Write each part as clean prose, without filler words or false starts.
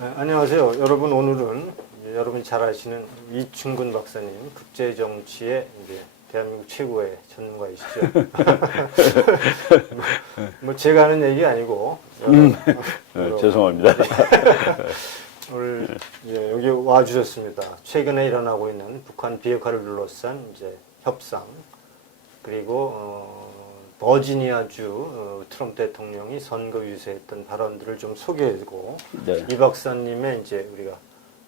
안녕하세요. 여러분, 오늘은 여러분이 잘 아시는 이충근 박사님, 국제 정치의 이제 대한민국 최고의 전문가이시죠. 뭐 제가 하는 얘기 아니고. 죄송합니다. 오늘 이제 여기 와 주셨습니다. 최근에 일어나고 있는 북한 비핵화를 둘러싼 이제 협상, 그리고 버지니아주 트럼프 대통령이 선거 유세했던 발언들을 좀 소개해주고, 네. 이 박사님의 이제 우리가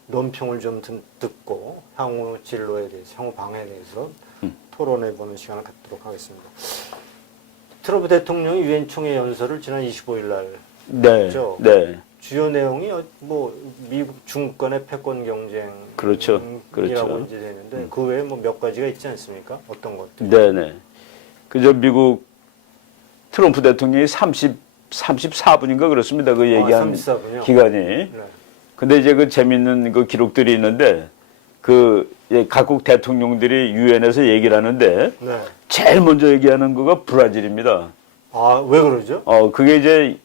논평을 좀 듣고 향후 진로에 대해서, 향후 방향에 대해서 토론해보는 시간을 갖도록 하겠습니다. 트럼프 대통령이 유엔 총회 연설을 지난 25일 날 했죠. 네. 주요 내용이 뭐 미국 중국 간의 패권 경쟁, 그렇죠. 이라고 이제 되는데 그 외에 뭐 몇 가지가 있지 않습니까? 어떤 것들? 네네. 그저 미국 트럼프 대통령이 34분인가 그렇습니다. 그 얘기한 34분이요? 기간이. 네. 근데 이제 그 재밌는 그 기록들이 있는데 그 각국 대통령들이 유엔에서 얘기를 하는데 네. 제일 먼저 얘기하는 거가 브라질입니다. 아, 왜 그러죠? 그게 이제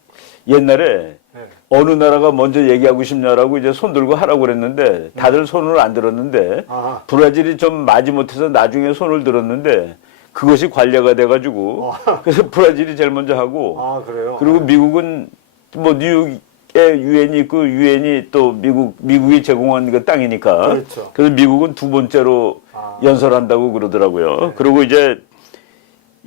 옛날에 네. 어느 나라가 먼저 얘기하고 싶냐라고 이제 손 들고 하라고 그랬는데 다들 손을 안 들었는데 아. 브라질이 좀 마지못해서 나중에 손을 들었는데 그것이 관례가 돼가지고 그래서 브라질이 제일 먼저 하고 아, 그래요? 그리고 미국은 뭐 뉴욕에 유엔이 있고 유엔이 또 미국이 제공한 그 땅이니까 그렇죠. 그래서 미국은 두 번째로 연설한다고 그러더라고요. 네. 그리고 이제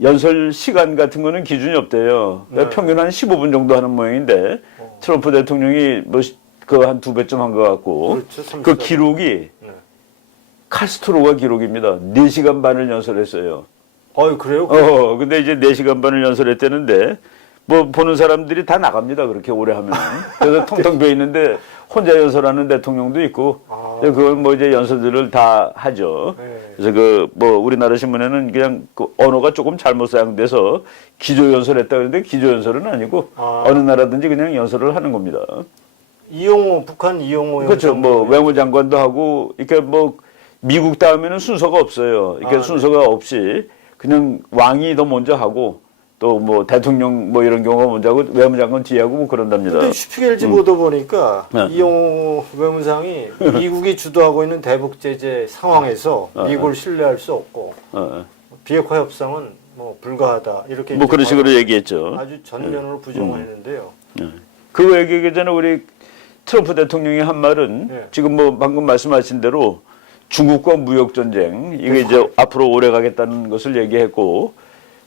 연설 시간 같은 거는 기준이 없대요. 네. 평균 한 15분 정도 하는 모양인데 트럼프 대통령이 뭐 그 한 2배쯤 한 것 같고 그렇죠, 그 기록이 네. 카스트로가 기록입니다. 4시간 반을 연설했어요. 그래요? 근데 이제 4시간 반을 연설했다는데 뭐 보는 사람들이 다 나갑니다. 그렇게 오래 하면. 그래서 텅텅 비어 있는데 혼자 연설하는 대통령도 있고 그걸 뭐 이제 연설들을 다 하죠. 네. 그래서 그 뭐 우리나라 신문에는 그냥 그 언어가 조금 잘못 사용돼서 기조 연설했다 그러는데 기조 연설은 아니고 어느 나라든지 그냥 연설을 하는 겁니다. 이용호, 북한 이용호. 그렇죠. 뭐 외무장관도 하고 이렇게 뭐 미국 다음에는 순서가 없어요. 이렇게 순서가 없이 그냥 왕이 더 먼저 하고 또 뭐 대통령 뭐 이런 경우가 먼저 하고 외무장관 뒤에 하고 뭐 그런답니다. 근데 슈피겔지 보도 보니까 이용호 외무상이 미국이 주도하고 있는 대북 제재 상황에서 미국을 신뢰할 수 없고 비핵화 협상은 뭐 불가하다 이렇게 뭐 그런 식으로 얘기했죠. 아주 전면으로 부정을 했는데요. 그 얘기하기 전에 우리 트럼프 대통령이 한 말은 지금 뭐 방금 말씀하신 대로 중국과 무역 전쟁 이게 이제 앞으로 오래 가겠다는 것을 얘기했고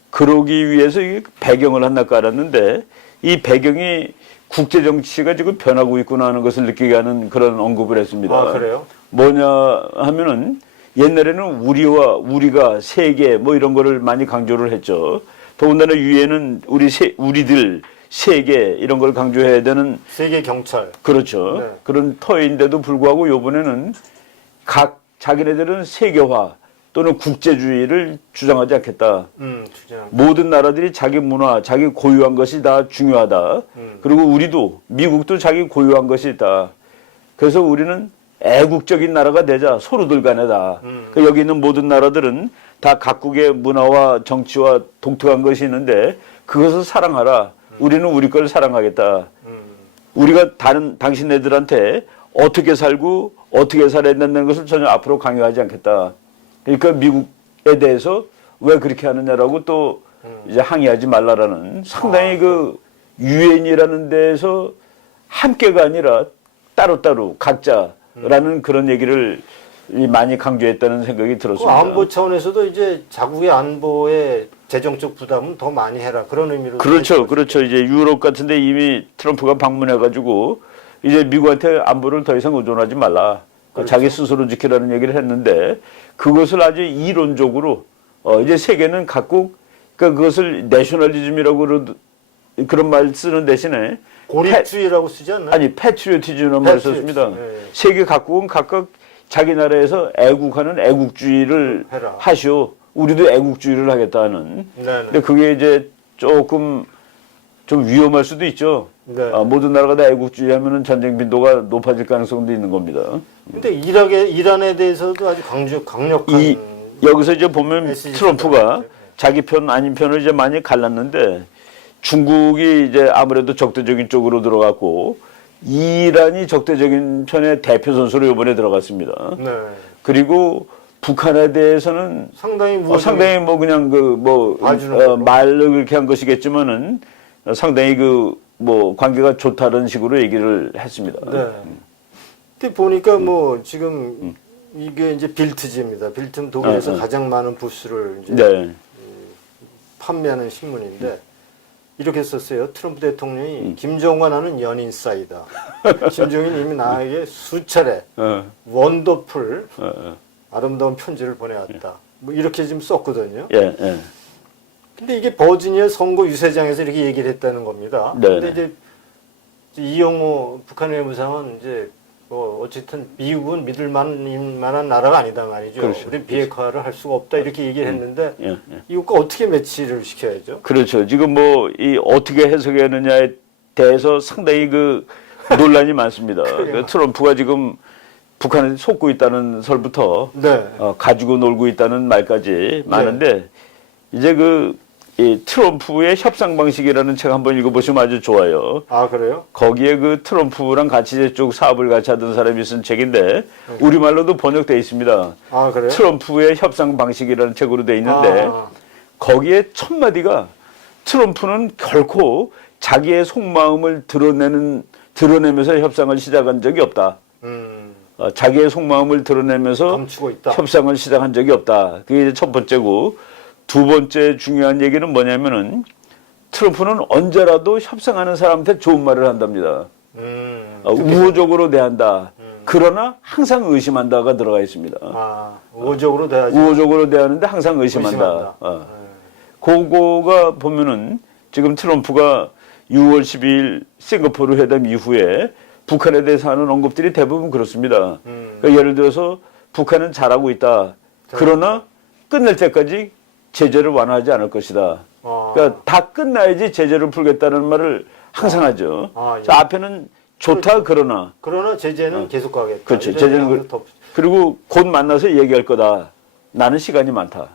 그러기 위해서 이 배경을 하나 깔았는데 이 배경이 국제 정치가 지금 변하고 있구나 하는 것을 느끼게 하는 그런 언급을 했습니다. 아, 그래요? 뭐냐 하면은 옛날에는 우리가 세계 뭐 이런 거를 많이 강조를 했죠. 더군다나 유엔은 우리들 세계 이런 걸 강조해야 되는 세계 경찰. 그렇죠. 네. 그런 터인데도 불구하고 이번에는 각 자기네들은 세계화 또는 국제주의를 주장하지 않겠다. 모든 나라들이 자기 문화, 자기 고유한 것이 다 중요하다. 그리고 우리도 미국도 자기 고유한 것이 있다. 그래서 우리는 애국적인 나라가 되자 서로들 간에다. 그러니까 여기 있는 모든 나라들은 다 각국의 문화와 정치와 독특한 것이 있는데 그것을 사랑하라. 우리는 우리 걸 사랑하겠다. 우리가 당신네들한테 어떻게 살고 어떻게 살아야 된다는 것을 전혀 앞으로 강요하지 않겠다. 그러니까 미국에 대해서 왜 그렇게 하느냐라고 또 이제 항의하지 말라라는 상당히 그 유엔이라는 데에서 함께가 아니라 따로따로 각자라는 그런 얘기를 많이 강조했다는 생각이 들었습니다. 안보 차원에서도 이제 자국의 안보에 재정적 부담은 더 많이 해라 그런 의미로. 그렇죠. 이제 유럽 같은데 이미 트럼프가 방문해가지고 이제 미국한테 안보를 더 이상 의존하지 말라. 그렇죠. 자기 스스로 지키라는 얘기를 했는데 그것을 아주 이론적으로 이제 세계는 각국 그것을 내셔널리즘이라고 그런 말 쓰는 대신에 고립주의라고 쓰지 않나요? 아니 패트리어티즘이라는 말을 썼습니다. 세계 각국은 각각 자기 나라에서 애국하는 애국주의를 하시오. 우리도 애국주의를 하겠다는. 근데 그게 이제 조금 좀 위험할 수도 있죠. 모든 나라가 다 애국주의 하면은 전쟁 빈도가 높아질 가능성도 있는 겁니다. 근데 이란에 대해서도 아주 강력한. 여기서 이제 보면 트럼프가 자기 편 아닌 편을 이제 많이 갈랐는데 중국이 이제 아무래도 적대적인 쪽으로 들어갔고 이란이 적대적인 편의 대표 선수로 이번에 들어갔습니다. 네. 그리고 북한에 대해서는 상당히 상당히 뭐 그냥 봐주는 걸로. 말로 그렇게 한 것이겠지만은 상당히 뭐 관계가 좋다는 식으로 얘기를 했습니다. 네. 근데 보니까 뭐 지금 이게 이제 빌트지입니다. 빌트는 독일에서 가장 많은 부스를 이제 네. 판매하는 신문인데 이렇게 썼어요. 트럼프 대통령이 김정은과 나는 연인 사이다. 김정은이 이미 나에게 수차례 원더풀 아름다운 편지를 보내왔다. 뭐 이렇게 지금 썼거든요. 예, 예. 근데 이게 버지니아 선거 유세장에서 이렇게 얘기를 했다는 겁니다. 네. 근데 이제 이영호 북한 외무상은 이제 뭐 어쨌든 미국은 믿을 만한 나라가 아니다 말이죠. 그렇죠. 우리 비핵화를 할 수가 없다 이렇게 얘기를 했는데 예, 예. 이것과 어떻게 매치를 시켜야죠? 그렇죠. 지금 뭐 이 어떻게 해석하느냐에 대해서 상당히 논란이 많습니다. 그래요. 트럼프가 지금 북한에 속고 있다는 설부터 네. 가지고 놀고 있다는 말까지 많은데 이제 이 트럼프의 협상 방식이라는 책 한번 읽어보시면 아주 좋아요. 아 그래요? 거기에 트럼프랑 같이 이쪽 사업을 같이 하던 사람이 쓴 책인데 우리말로도 번역되어 있습니다. 아 그래요? 트럼프의 협상 방식이라는 책으로 되어 있는데 거기에 첫 마디가 트럼프는 결코 자기의 속마음을 드러내면서 협상을 시작한 적이 없다. 자기의 속마음을 드러내면서 감추고 있다. 협상을 시작한 적이 없다. 그게 이제 첫 번째고, 두 번째 중요한 얘기는 뭐냐면은 트럼프는 언제라도 협상하는 사람한테 좋은 말을 한답니다. 우호적으로 대한다. 그러나 항상 의심한다가 들어가 있습니다. 우호적으로 대하지. 우호적으로 대하는데 항상 의심한다. 그거가 보면은 지금 트럼프가 6월 12일 싱가포르 회담 이후에 북한에 대해서 하는 언급들이 대부분 그렇습니다. 그러니까 예를 들어서 북한은 잘하고 있다. 그러나 끝낼 때까지 제재를 완화하지 않을 것이다. 그러니까 다 끝나야지 제재를 풀겠다는 말을 항상 하죠. 자, 앞에는 좋다 그러나 제재는 계속 가겠다. 그렇죠. 제재는 그리고 곧 만나서 얘기할 거다. 나는 시간이 많다.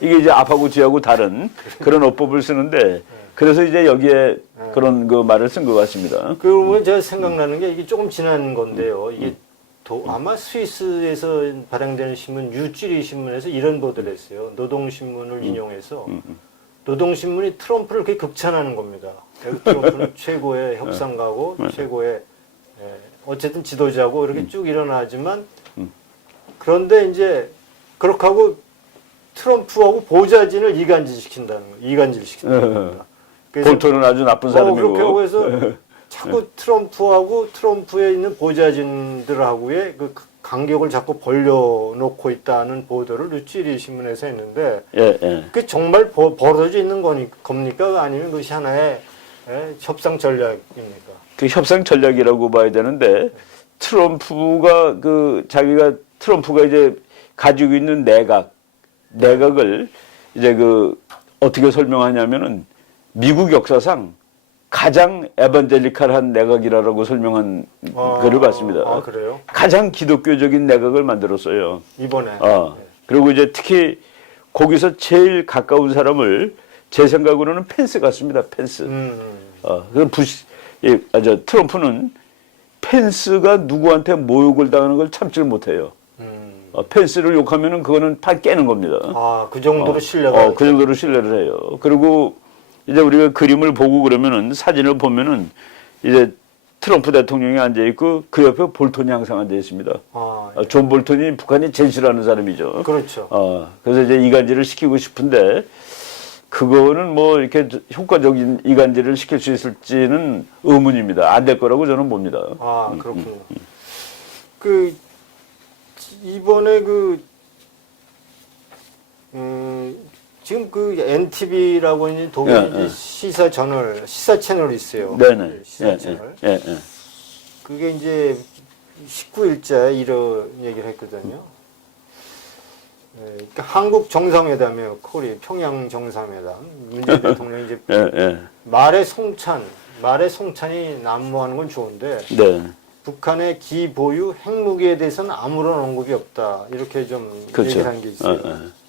이게 이제 앞하고 뒤하고 다른 그런 어법을 쓰는데 그래서 이제 여기에 그런 말을 쓴 것 같습니다. 그러면 제가 생각나는 게 이게 조금 지난 건데요. 이게 아마 스위스에서 발행되는 신문 뉴찌리 신문에서 이런 보도를 했어요. 노동신문을 인용해서 노동신문이 트럼프를 그렇게 극찬하는 겁니다. 트럼프는 최고의 협상가고 최고의 어쨌든 지도자고 이렇게 쭉 일어나지만 그런데 이제 그렇게 하고 트럼프하고 보좌진을 이간질시킨다는 겁니다. 볼턴은 아주 나쁜 사람이고. 그렇게 하고 해서 자꾸 트럼프에 있는 보좌진들하고의 그 간격을 자꾸 벌려놓고 있다는 보도를 루찌리 신문에서 했는데 그게 정말 벌어져 있는 겁니까? 아니면 그것이 하나의 협상 전략입니까? 그 협상 전략이라고 봐야 되는데 트럼프가 트럼프가 이제 가지고 있는 내각을 이제 어떻게 설명하냐면은 미국 역사상 가장 에반젤리칼한 내각이라고 설명한 글을 봤습니다. 그래요? 가장 기독교적인 내각을 만들었어요. 이번에. 그리고 이제 특히 거기서 제일 가까운 사람을 제 생각으로는 펜스 같습니다. 펜스. 트럼프는 펜스가 누구한테 모욕을 당하는 걸 참지를 못해요. 펜스를 욕하면은 그거는 판 깨는 겁니다. 그 정도로 신뢰가. 그 정도로 신뢰를 해요. 그리고 이제 우리가 그림을 보고 그러면은 사진을 보면은 이제 트럼프 대통령이 앉아 있고 그 옆에 볼턴이 항상 앉아 있습니다. 존 볼턴이 북한이 제일 싫어하는 사람이죠. 그렇죠. 그래서 이제 이간질을 시키고 싶은데 그거는 뭐 이렇게 효과적인 이간질을 시킬 수 있을지는 의문입니다. 안 될 거라고 저는 봅니다. 그렇군요. 이번에 지금 NTV라고 있는 독일 시사 채널이 있어요. 네네. 시사 채널. 그게 이제 19일째 이런 얘기를 했거든요. 그러니까 한국 정상회담이에요. 평양 정상회담. 문재인 대통령이 이제 말의 송찬이 난무하는 건 좋은데 북한의 기보유 핵무기에 대해서는 아무런 언급이 없다. 이렇게 좀 얘기를 한 게 있어요.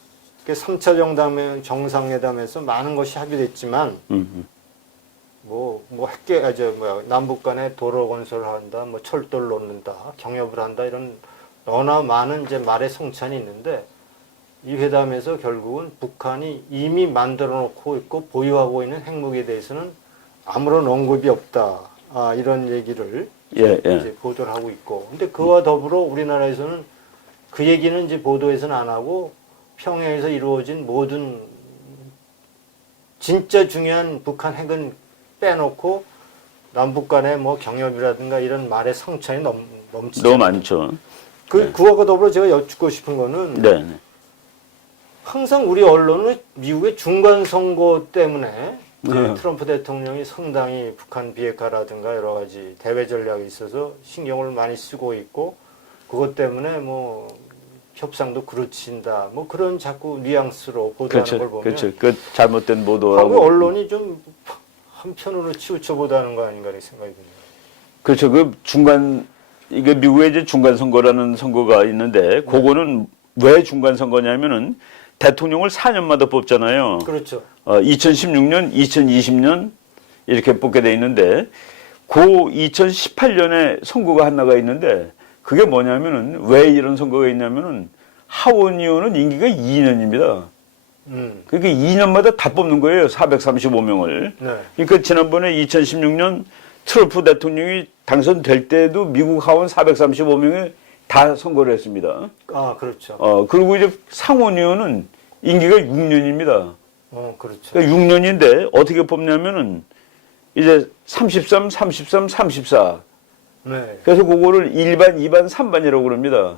3차 정상회담에서 많은 것이 합의됐지만 남북 간에 도로 건설을 한다, 뭐 철도를 놓는다, 경협을 한다, 이런 너나 많은 이제 말의 성찬이 있는데, 이 회담에서 결국은 북한이 이미 만들어 놓고 있고 보유하고 있는 핵무기에 대해서는 아무런 언급이 없다. 이런 얘기를 이제 보도를 하고 있고. 근데 그와 더불어 우리나라에서는 그 얘기는 이제 보도에서는 안 하고 평양에서 이루어진 모든 진짜 중요한 북한 핵은 빼놓고 남북 간의 뭐 경협이라든가 이런 말의 성찬이 넘치죠. 너무 많죠. 그와 더불어 제가 여쭙고 싶은 거는 네. 항상 우리 언론은 미국의 중간 선거 때문에 트럼프 대통령이 상당히 북한 비핵화라든가 여러 가지 대외 전략에 있어서 신경을 많이 쓰고 있고, 그것 때문에 뭐 협상도 그르친다, 뭐 그런 자꾸 뉘앙스로 보도하는 걸 보면 그렇죠. 그 잘못된 보도라고. 한국 언론이 좀 한편으로 치우쳐 보도하는 거 아닌가 이렇게 생각이 듭니다. 그렇죠. 그 중간, 이게 미국의 이제 중간 선거라는 선거가 있는데, 그거는 왜 중간 선거냐면은 대통령을 4년마다 뽑잖아요. 그렇죠. 2016년, 2020년 이렇게 뽑게 돼 있는데, 그 2018년에 선거가 하나가 있는데, 그게 뭐냐면은 왜 이런 선거가 있냐면은 하원 의원은 임기가 2년입니다. 그러니까 2년마다 다 뽑는 거예요. 435명을. 네. 그러니까 지난번에 2016년 트럼프 대통령이 당선될 때도 미국 하원 435명이 다 선거를 했습니다. 그렇죠. 그리고 이제 상원 의원은 임기가 6년입니다. 그렇죠. 그러니까 6년인데 어떻게 뽑냐면은 이제 33, 33, 34. 네. 그래서 그거를 1반, 2반, 3반이라고 그럽니다.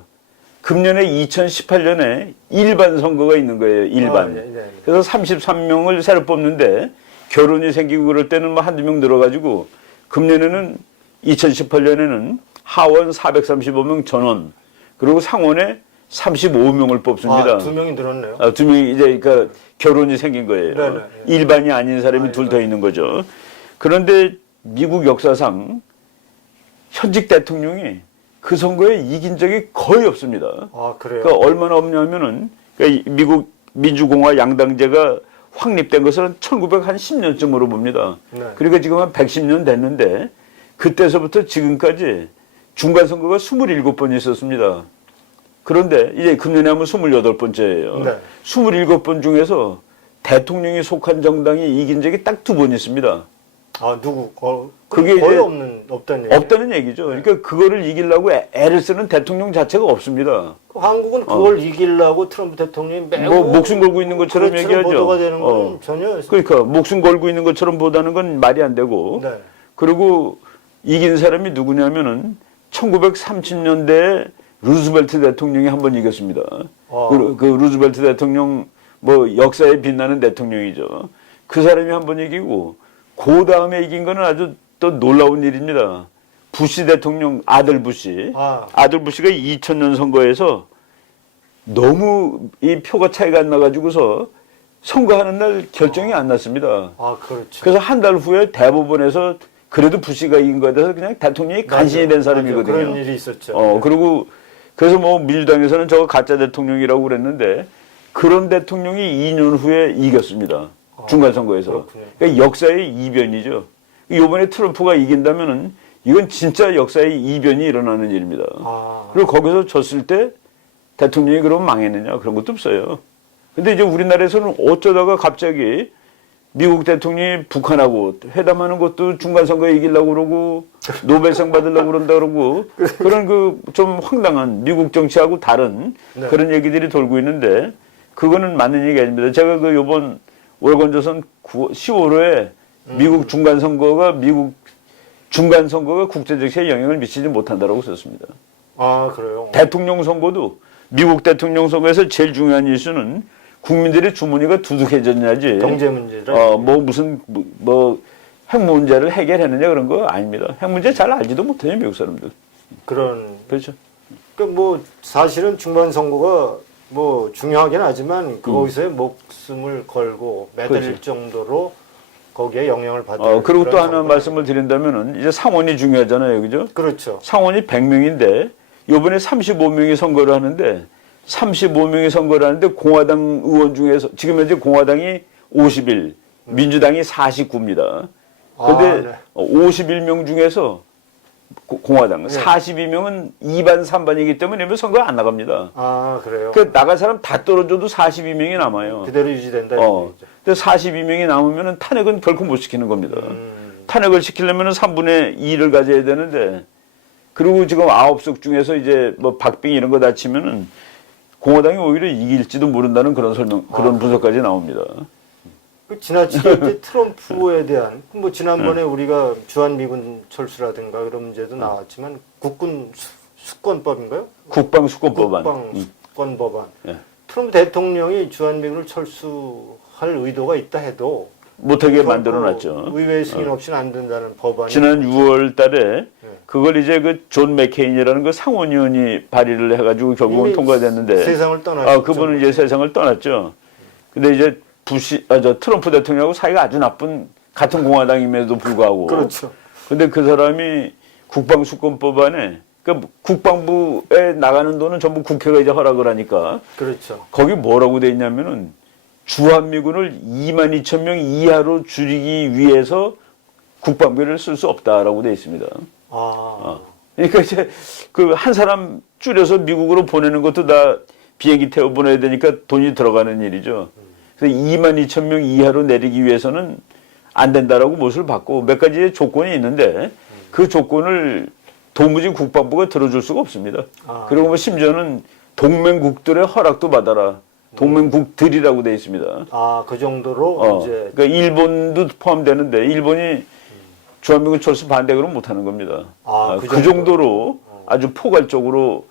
금년에 2018년에 일반 선거가 있는 거예요. 일반. 네. 그래서 33명을 새로 뽑는데 결혼이 생기고 그럴 때는 뭐 한두 명 늘어가지고 금년에는 2018년에는 하원 435명 전원, 그리고 상원에 35명을 뽑습니다. 2명이 늘었네요. 2명이 이제 그러니까 결혼이 생긴 거예요. 네네. 일반이 아닌 사람이 둘 더 있는 거죠. 그런데 미국 역사상 현직 대통령이 그 선거에 이긴 적이 거의 없습니다. 그래요? 그러니까 얼마나 없냐면은 그러니까 미국 민주공화 양당제가 확립된 것은 1910년쯤으로 봅니다. 네. 그러니까 지금 한 110년 됐는데 그때서부터 지금까지 중간 선거가 27번 있었습니다. 그런데 이제 금년에 하면 28번째예요. 네. 27번 중에서 대통령이 속한 정당이 이긴 적이 딱 2번 있습니다. 누구? 그게 거의 이제 없다는 얘기예요? 없다는 얘기죠. 그러니까 그거를 이기려고 애를 쓰는 대통령 자체가 없습니다. 한국은 그걸 이기려고 트럼프 대통령이 매우 뭐 목숨 걸고 있는 것처럼 얘기하죠. 보도가 되는 건 전혀. 그러니까 목숨 걸고 있는 것처럼 보다는 건 말이 안 되고. 네. 그리고 이긴 사람이 누구냐면은 1930년대에 루즈벨트 대통령이 한 번 이겼습니다. 그 루즈벨트 대통령 뭐 역사에 빛나는 대통령이죠. 그 사람이 한 번 이기고 그 다음에 이긴 거는 아주 또 놀라운 일입니다. 부시 대통령 아들 부시. 아들 부시가 2000년 선거에서 너무 이 표가 차이가 안 나가지고서 선거하는 날 결정이 안 났습니다. 그렇죠. 그래서 한 달 후에 대법원에서 그래도 부시가 이긴 거에 대해서 그냥 대통령이 간신히 된 사람이거든요. 그런 일이 있었죠. 그리고 그래서 뭐 민주당에서는 저거 가짜 대통령이라고 그랬는데 그런 대통령이 2년 후에 이겼습니다. 중간선거에서. 그러니까 역사의 이변이죠. 이번에 트럼프가 이긴다면은 이건 진짜 역사의 이변이 일어나는 일입니다. 그리고 거기서 졌을 때 대통령이 그러면 망했느냐 그런 것도 없어요. 근데 이제 우리나라에서는 어쩌다가 갑자기 미국 대통령이 북한하고 회담하는 것도 중간선거에 이기려고 그러고 노벨상 받으려고 그런다 그러고 그런 그 좀 황당한 미국 정치하고 다른 그런 얘기들이 돌고 있는데 그거는 맞는 얘기 아닙니다. 제가 그 요번 월권조선 10월호에 미국 중간선거가 국제 정치에 영향을 미치지 못한다라고 썼습니다. 그래요? 대통령 선거도 미국 대통령 선거에서 제일 중요한 이슈는 국민들의 주머니가 두둑해졌냐지. 경제 문제라. 무슨 핵 문제를 해결했느냐 그런 거 아닙니다. 핵 문제 잘 알지도 못해요 미국 사람들. 그렇죠. 사실은 중간 선거가 중요하긴 하지만 거기서의 목숨을 걸고 매달릴 정도로 거기에 영향을 받을. 그리고 또 하나 말씀을 드린다면은 이제 상원이 중요하잖아요, 그죠? 그렇죠. 상원이 100명인데 이번에 35명이 선거를 하는데 35명이 선거를 하는데 공화당 의원 중에서 지금 현재 공화당이 51, 민주당이 49입니다. 근데 네. 51명 중에서 공화당 네. 42명은 2반 3반이기 때문에 선거에 안 나갑니다. 아, 그래요? 그 나갈 사람 다 떨어져도 42명이 남아요. 그대로 유지된다. 근데 42명이 남으면 탄핵은 결코 못 시키는 겁니다. 탄핵을 시키려면 3분의 2를 가져야 되는데, 그리고 지금 9석 중에서 이제 뭐 박빙 이런 거 다치면은 공화당이 오히려 이길지도 모른다는 그런 그런 분석까지 나옵니다. 그 지나치게 이제 트럼프에 대한 뭐 지난번에 우리가 주한미군 철수라든가 그런 문제도 나왔지만 국군 수권법인가요? 국방 수권법안. 국방 수권법안. 예. 트럼프 대통령이 주한미군을 철수할 의도가 있다 해도 못하게 만들어놨죠. 의회 승인 없이는 안 된다는 법안이 지난 6월 달에 그걸 이제 그 존 맥케인이라는 그 상원의원이 발의를 해가지고 결국은 통과됐는데. 세상을 떠났죠. 그분은 이제 세상을 떠났죠. 근데 이제 트럼프 대통령하고 사이가 아주 나쁜 같은 공화당임에도 불구하고. 그렇죠. 근데 그 사람이 국방수권법안에 그 국방부에 나가는 돈은 전부 국회가 이제 허락을 하니까. 그렇죠. 거기 뭐라고 돼 있냐면은 주한미군을 22,000명 이하로 줄이기 위해서 국방비를 쓸 수 없다라고 돼 있습니다. 그러니까 이제 그 한 사람 줄여서 미국으로 보내는 것도 다 비행기 태워 보내야 되니까 돈이 들어가는 일이죠. 그래서 22,000명 이하로 내리기 위해서는 안 된다라고 못을 받고 몇 가지의 조건이 있는데 그 조건을 도무지 국방부가 들어줄 수가 없습니다. 그리고 뭐 심지어는 동맹국들의 허락도 받아라. 동맹국들이라고 돼 있습니다. 그 정도로 이제 그러니까 일본도 포함되는데 일본이 주한미군 철수 반대 그러면 못하는 겁니다. 그 정도로 아주 포괄적으로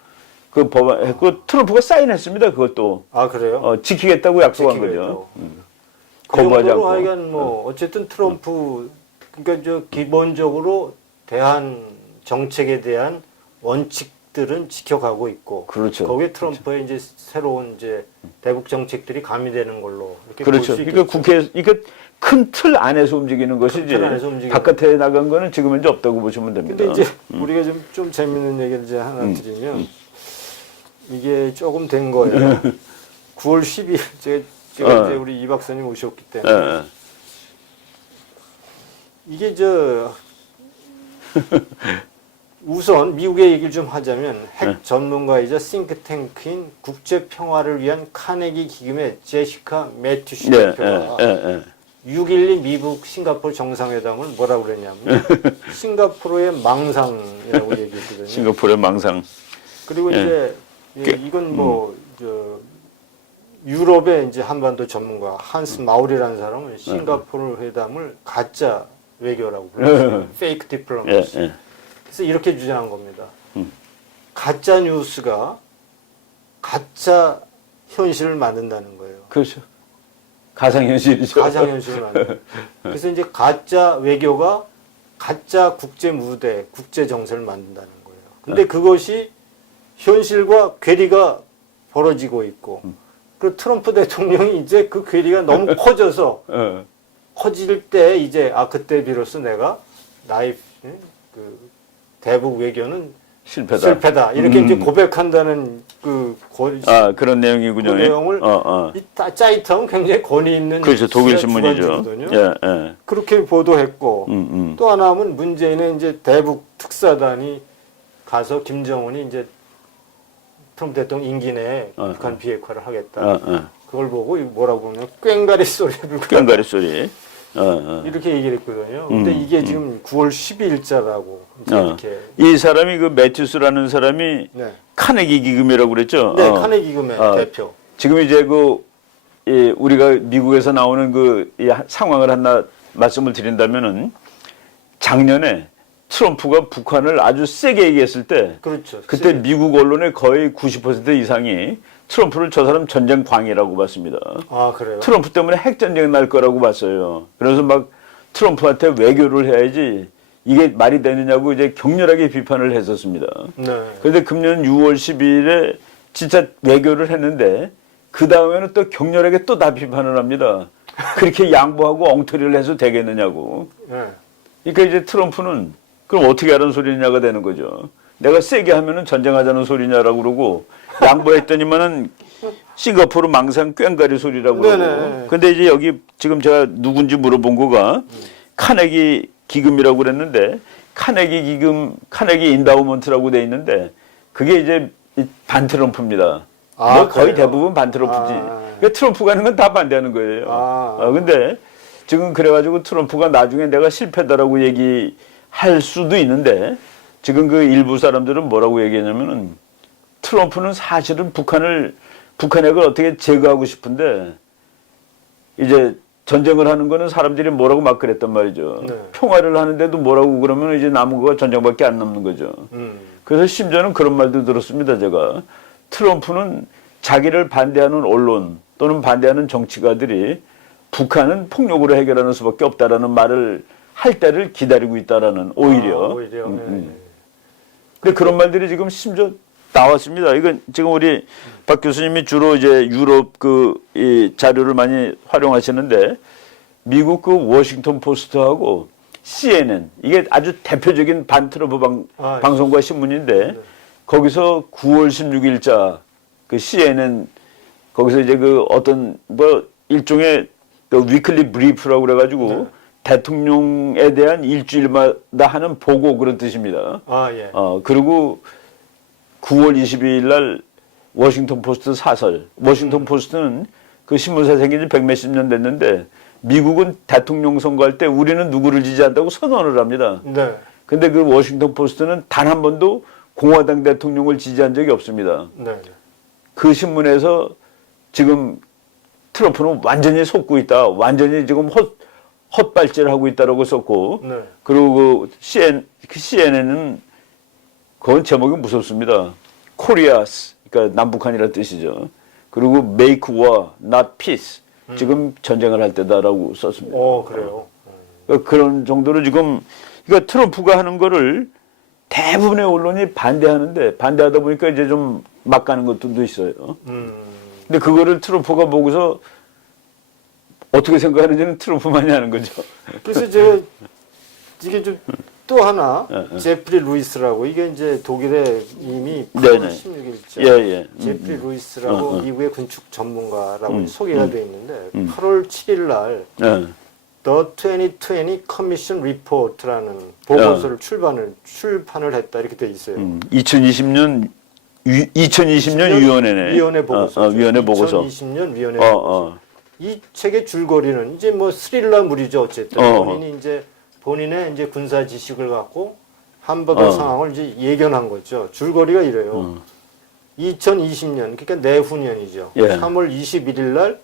그 법안 했고 트럼프가 사인했습니다. 그것도. 그래요? 지키겠다고 약속한 거죠. 그 정도로 하여간 뭐 어쨌든 트럼프 그러니까 저 기본적으로 대한 정책에 대한 원칙들은 지켜가고 있고 그렇죠. 거기에 트럼프의 이제 새로운 이제 대북 정책들이 가미되는 걸로 이렇게 그렇죠. 볼 수 그러니까 있겠죠. 국회 큰 틀 안에서 움직이는 것이지 틀 안에서 움직이는 바깥에 나간 거는 지금은 이제 없다고 보시면 됩니다. 근데 이제 우리가 좀 재밌는 얘기를 이제 하나 드리면 이게 조금 된 거예요. 9월 10일 제가 이제 우리 이 박사님 오셨기 때문에 이게 우선 미국의 얘기를 좀 하자면 핵 전문가이자 싱크탱크인 국제 평화를 위한 카네기 기금의 제시카 매튜시 대표가 6.12 미국 싱가포르 정상회담을 뭐라고 그랬냐면 싱가포르의 망상이라고 얘기했거든요. 싱가포르의 망상. 그리고 이제 이건 유럽의 이제 한반도 전문가 한스 마울이라는 사람은 싱가포르 회담을 가짜 외교라고 불렀어요. 페이크 디플로마시. 그래서 이렇게 주장한 겁니다. 가짜 뉴스가 가짜 현실을 만든다는 거예요. 그렇죠. 가상현실이죠. 가상현실을 만든다. 그래서 이제 가짜 외교가 가짜 국제 무대, 국제 정세를 만든다는 거예요. 근데 그것이 현실과 괴리가 벌어지고 있고, 그 트럼프 대통령이 이제 그 괴리가 너무 커져서 커질 때 이제 그때 비로소 내가 나의 그 대북 외교는 실패다. 이렇게 이제 고백한다는 그런 내용이군요. 그 내용을 짜이트하면 굉장히 권위 있는 그렇죠. 독일 신문이죠. 그렇게 보도했고 또 하나 하면 문재인의 이제 대북 특사단이 가서 김정은이 이제 트럼프 대통령 임기 내에 북한 비핵화를 하겠다. 그걸 보고 뭐라고 하면 꽹가리 소리를 꽹가리 소리. 이렇게 얘기를 했거든요. 근데 이게 지금 9월 12일자라고 이렇게 이 사람이 그 매튜스라는 사람이 카네기 기금이라고 그랬죠. 네, 카네기 기금의 대표. 지금 이제 우리가 미국에서 나오는 이 상황을 하나 말씀을 드린다면은 작년에 트럼프가 북한을 아주 세게 얘기했을 때, 그렇죠. 그때 세게. 미국 언론의 거의 90% 이상이 트럼프를 저 사람 전쟁 광이라고 봤습니다. 그래요? 트럼프 때문에 핵전쟁 날 거라고 봤어요. 그래서 막 트럼프한테 외교를 해야지 이게 말이 되느냐고 이제 격렬하게 비판을 했었습니다. 그런데 금년 6월 12일에 진짜 외교를 했는데 그 다음에는 또 격렬하게 또 다 비판을 합니다. 그렇게 양보하고 엉터리를 해서 되겠느냐고. 그러니까 이제 트럼프는 그럼 어떻게 하라는 소리냐가 되는 거죠. 내가 세게 하면은 전쟁하자는 소리냐라고 그러고 양보했더니만은 싱가포르 망상 꽹가리 소리라고 그러고. 근데 이제 여기 지금 제가 누군지 물어본 거가 카네기 기금이라고 그랬는데 카네기 기금, 카네기 인다우먼트라고 돼 있는데 그게 이제 반 트럼프입니다. 아, 뭐 거의 그래요? 대부분 반 트럼프지. 아. 그러니까 트럼프가 하는 건 다 반대하는 거예요. 근데 지금 그래가지고 트럼프가 나중에 내가 실패다라고 얘기할 수도 있는데 지금 그 일부 사람들은 뭐라고 얘기하냐면은 트럼프는 사실은 북한핵을 어떻게 제거하고 싶은데 이제 전쟁을 하는 거는 사람들이 뭐라고 막 그랬단 말이죠. 네. 평화를 하는데도 뭐라고 그러면 이제 남은 거가 전쟁밖에 안 남는 거죠. 그래서 심지어는 그런 말도 들었습니다. 제가 트럼프는 자기를 반대하는 언론 또는 반대하는 정치가들이 북한은 폭력으로 해결하는 수밖에 없다라는 말을 할 때를 기다리고 있다라는 오히려. 근데 그런 말들이 지금 심지어 나왔습니다. 이건 지금 우리 박 교수님이 주로 이제 유럽 이 자료를 많이 활용하시는데 미국 그 워싱턴 포스트하고 CNN 이게 아주 대표적인 반트럼프 방송과 신문인데 거기서 9월 16일자 그 CNN 거기서 이제 그 어떤 뭐 일종의 그 위클리 브리프라고 그래가지고 대통령에 대한 일주일마다 하는 보고 그런 뜻입니다. 그리고 9월 22일 날 워싱턴 포스트 사설. 워싱턴 포스트는 그 신문사 생긴 지 백몇십 년 됐는데 미국은 대통령 선거할 때 우리는 누구를 지지한다고 선언을 합니다. 근데 그 워싱턴 포스트는 단 한 번도 공화당 대통령을 지지한 적이 없습니다. 그 신문에서 지금 트럼프는 완전히 속고 있다. 완전히 지금 헛발질을 하고 있다라고 썼고 그리고 그 CNN은 그건 제목이 무섭습니다. 코리아스, 그러니까 남북한이라는 뜻이죠. 그리고 make war, not peace. 지금 전쟁을 할 때다라고 썼습니다. 그래요. 그러니까 그런 정도로 지금 그러니까 트럼프가 하는 거를 대부분의 언론이 반대하는데 반대하다 보니까 이제 좀 막 가는 것들도 있어요. 근데 그거를 트럼프가 보고서 어떻게 생각하는지는 트럼프만이 아는 거죠. 그래서 제가 이게 좀 또 하나 제프리 루이스라고 이게 이제 독일에 이미 8월 16일자 제프리 루이스라고 미국의 건축 전문가라고 소개가 돼 있는데 8월 7일 날 The 2020 Commission Report라는 보고서를 출판을 했다 이렇게 돼 있어요. 2020년 위원회네. 위원회 보고서. 위원회 보고서. 2020년 위원회 보고서. 이 책의 줄거리는 이제 뭐 스릴러물이죠 어쨌든 본인이 이제 본인의 이제 군사 지식을 갖고 한반도 상황을 이제 예견한 거죠. 줄거리가 이래요. 2020년 그러니까 내후년이죠. 3월 21일 날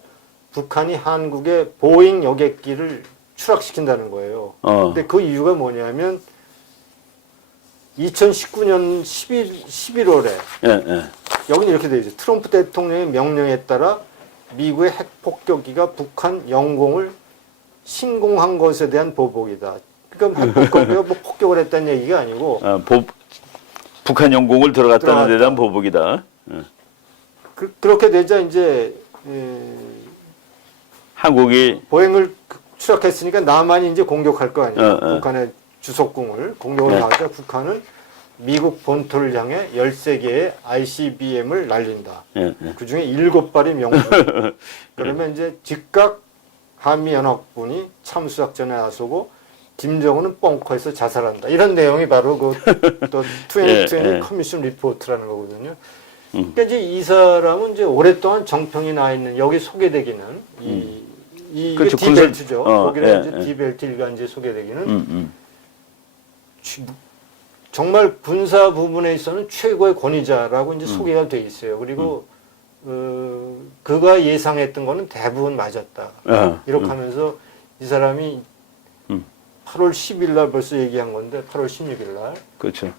북한이 한국의 보잉 여객기를 추락시킨다는 거예요. 근데 그 이유가 뭐냐면 2019년 11월에 여기는 이렇게 되어 있어요. 트럼프 대통령의 명령에 따라 미국의 핵폭격기가 북한 영공을 침공한 것에 대한 보복이다. 그러니까 핵폭격기가 뭐 폭격을 했다는 얘기가 아니고 북한 영공을 들어갔다는 데 대한 보복이다. 그렇게 되자 이제 한국이 보행을 추락했으니까 남한이 이제 공격할 거 아니에요. 북한의 주석궁을 공격을 하자 북한은 미국 본토를 향해 13개의 ICBM을 날린다. 그중에 7발이 명중. 그러면 이제 즉각 한미연합군이 참수작전에 나서고 김정은은 벙커에서 자살한다. 이런 내용이 바로 그 2020 커미션 리포트라는 거거든요. 그러니까 이제 이 사람은 이제 오랫동안 정평이 나 있는 여기 소개되기는 이 그렇죠. 디벨트죠. 거기는 이제 디벨트가 이제 소개되기는 정말 군사 부분에 있어서는 최고의 권위자라고 이제 소개가 돼 있어요. 그리고 그가 예상했던 거는 대부분 맞았다. 이렇게 하면서 이 사람이 8월 10일 날 벌써 얘기한 건데 8월 16일 날 그렇죠.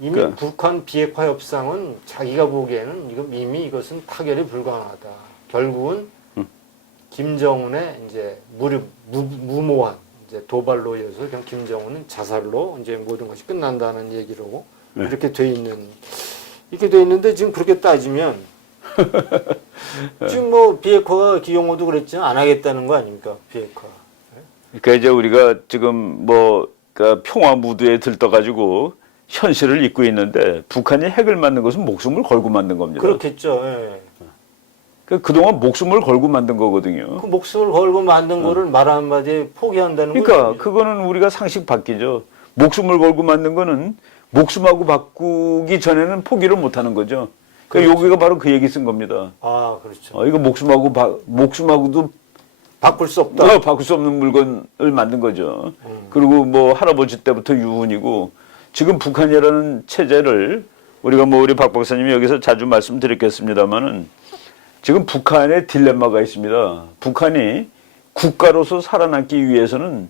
이미 북한 비핵화 협상은 자기가 보기에는 이미 이것은 타결이 불가능하다. 결국은 김정은의 이제 무모한 이제 도발로 이어서 그냥 김정은은 자살로 이제 모든 것이 끝난다는 얘기로 이렇게 돼 있는데 지금 그렇게 따지면 지금 뭐 비핵화가 기용호도 그랬지만 안 하겠다는 거 아닙니까 비핵화? 그러니까 이제 우리가 지금 뭐 그러니까 평화 무드에 들떠가지고 현실을 잊고 있는데 북한이 핵을 만든 것은 목숨을 걸고 만든 겁니다. 그렇겠죠. 예. 그동안 목숨을 걸고 만든 거거든요. 그 목숨을 걸고 만든 거를 말 한마디에 포기한다는 거죠. 그러니까 그거는 우리가 상식 바뀌죠. 목숨을 걸고 만든 거는 목숨하고 바꾸기 전에는 포기를 못 하는 거죠. 그러니까 그렇죠. 여기가 바로 그 얘기 쓴 겁니다. 아, 그렇죠. 이거 목숨하고도 바꿀 수 없다. 바꿀 수 없는 물건을 만든 거죠. 그리고 뭐 할아버지 때부터 유훈이고 지금 북한이라는 체제를 우리가 뭐 우리 박 박사님이 여기서 자주 말씀드렸겠습니다만은 지금 북한에 딜레마가 있습니다. 북한이 국가로서 살아남기 위해서는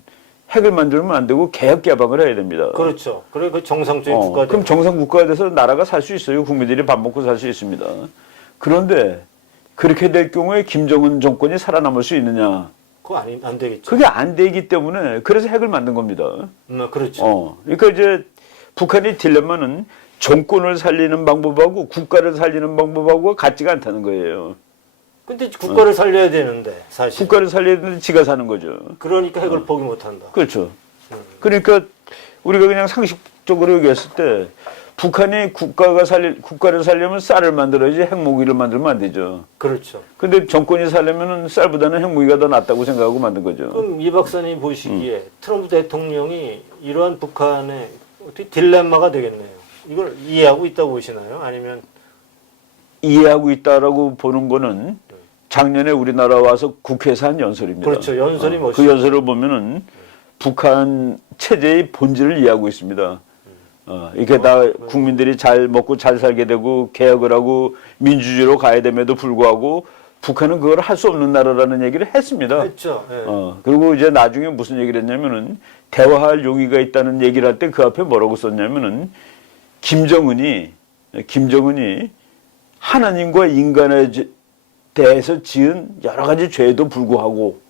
핵을 만들면 안 되고 개혁 개방을 해야 됩니다. 그렇죠. 그래 그 정상적인 국가. 그럼 정상 국가가 돼서 나라가 살 수 있어요. 국민들이 밥 먹고 살 수 있습니다. 그런데 그렇게 될 경우에 김정은 정권이 살아남을 수 있느냐? 그거 안 되겠죠. 그게 안 되기 때문에 그래서 핵을 만든 겁니다. 그렇죠. 그러니까 이제 북한의 딜레마는 정권을 살리는 방법하고 국가를 살리는 방법하고 같지가 않다는 거예요. 근데 국가를 살려야 되는데 사실. 국가를 살려야 되는데 지가 사는 거죠. 그러니까 핵을 포기 못 한다. 그렇죠. 그러니까 우리가 그냥 상식적으로 얘기했을 때 북한이 국가를 살려면 쌀을 만들어야지 핵무기를 만들면 안 되죠. 그렇죠. 근데 정권이 살려면은 쌀보다는 핵무기가 더 낫다고 생각하고 만든 거죠. 그럼 이 박사님 보시기에 트럼프 대통령이 이러한 북한의 어떻게 딜레마가 되겠네요. 이걸 이해하고 있다고 보시나요? 아니면 이해하고 있다라고 보는 거는 작년에 우리나라 와서 국회에서 한 연설입니다. 그렇죠. 연설이 그 멋있죠. 연설을 보면은 북한 체제의 본질을 이해하고 있습니다. 이게 다 국민들이 잘 먹고 잘 살게 되고 개혁을 하고 민주주의로 가야 됨에도 불구하고 북한은 그걸 할 수 없는 나라라는 얘기를 했습니다. 했죠. 예. 그리고 이제 나중에 무슨 얘기를 했냐면은 대화할 용의가 있다는 얘기를 할 때 그 앞에 뭐라고 썼냐면은 김정은이 하나님과 인간에 대해서 지은 여러 가지 죄에도 불구하고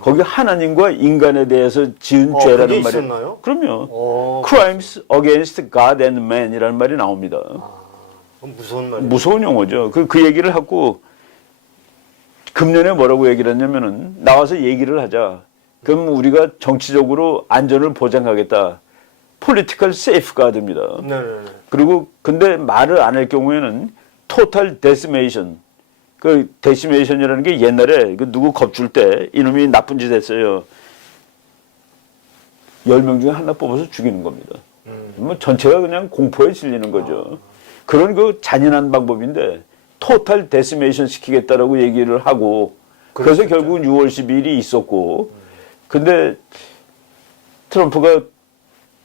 거기 하나님과 인간에 대해서 지은 죄라는 그게 말이 있었나요? 그럼요. Crimes against God and man이라는 말이 나옵니다. 그건 무서운 말이에요. 무서운 용어죠. 그 얘기를 하고 금년에 뭐라고 얘기를 했냐면은 나와서 얘기를 하자. 그럼 우리가 정치적으로 안전을 보장하겠다. Political safeguard입니다. 네네네. 그리고 근데 말을 안 할 경우에는 total decimation. 그 decimation이라는 게 옛날에 그 누구 겁줄 때 이놈이 나쁜 짓 했어요. 10명 중에 하나 뽑아서 죽이는 겁니다. 뭐 전체가 그냥 공포에 질리는 거죠. 그런 그 잔인한 방법인데 토탈 데시메이션 시키겠다라고 얘기를 하고 그래서 결국은 6월 12일이 있었고 근데 트럼프가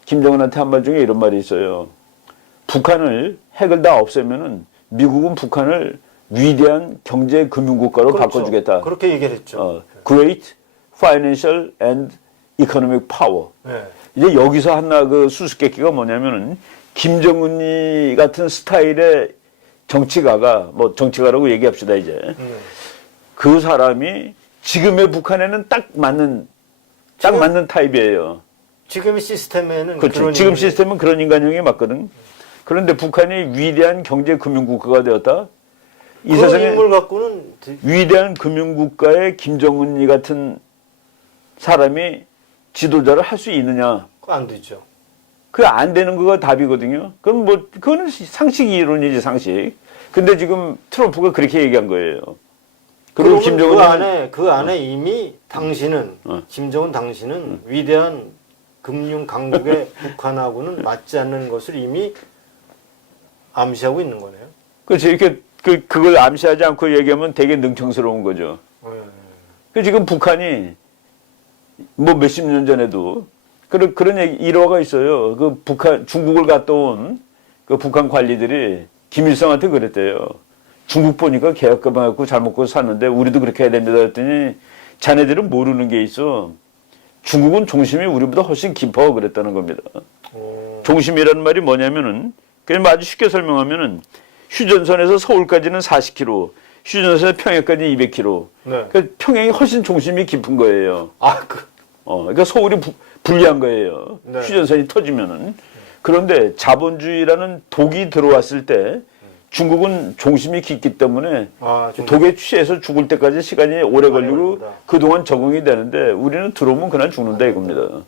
김정은한테 한 말 중에 이런 말이 있어요. 북한을 핵을 다 없애면은 미국은 북한을 위대한 경제 금융국가로 그렇죠. 바꿔주겠다. 그렇게 얘기를 했죠. Great Financial and Economic Power. 네. 이제 여기서 하나 그 수수께끼가 뭐냐면은 김정은이 같은 스타일의 정치가가 뭐 정치가라고 얘기합시다 이제 그 사람이 지금의 북한에는 딱 맞는 타입이에요. 지금의 시스템에는 그렇죠. 그런 지금 인물이- 시스템은 그런 인간형이 맞거든. 그런데 북한이 위대한 경제 금융국가가 되었다. 이 그런 세상에 인물 갖고는 위대한 금융국가의 김정은이 같은 사람이 지도자를 할 수 있느냐? 그거 안 되죠. 그게 안 되는 거가 답이거든요. 그건 뭐, 그거는 상식 이론이지, 상식. 근데 지금 트럼프가 그렇게 얘기한 거예요. 그리고 그러면 김정은이 그 안에 이미 당신은 김정은 당신은 위대한 금융 강국의 북한하고는 맞지 않는 것을 이미 암시하고 있는 거네요. 그렇지. 이렇게 그걸 암시하지 않고 얘기하면 되게 능청스러운 거죠. 그 지금 북한이 뭐 몇십 년 전에도 그런 일화가 있어요. 그 중국을 갔다 온 그 북한 관리들이 김일성한테 그랬대요. 중국 보니까 개혁 개방했고 잘 먹고 사는데 우리도 그렇게 해야 됩니다. 했더니 자네들은 모르는 게 있어. 중국은 중심이 우리보다 훨씬 깊어 그랬다는 겁니다. 중심이라는 말이 뭐냐면은 그냥 아주 쉽게 설명하면은 휴전선에서 서울까지는 40km, 휴전선에서 평양까지 200km. 네. 그러니까 평양이 훨씬 중심이 깊은 거예요. 그러니까 서울이 불리한 거예요. 네. 휴전선이 터지면은. 그런데 자본주의라는 독이 들어왔을 때 중국은 중심이 깊기 때문에 독에 취해서 죽을 때까지 시간이 오래 걸리고 걸린다. 그동안 적응이 되는데 우리는 들어오면 그날 죽는다 이겁니다.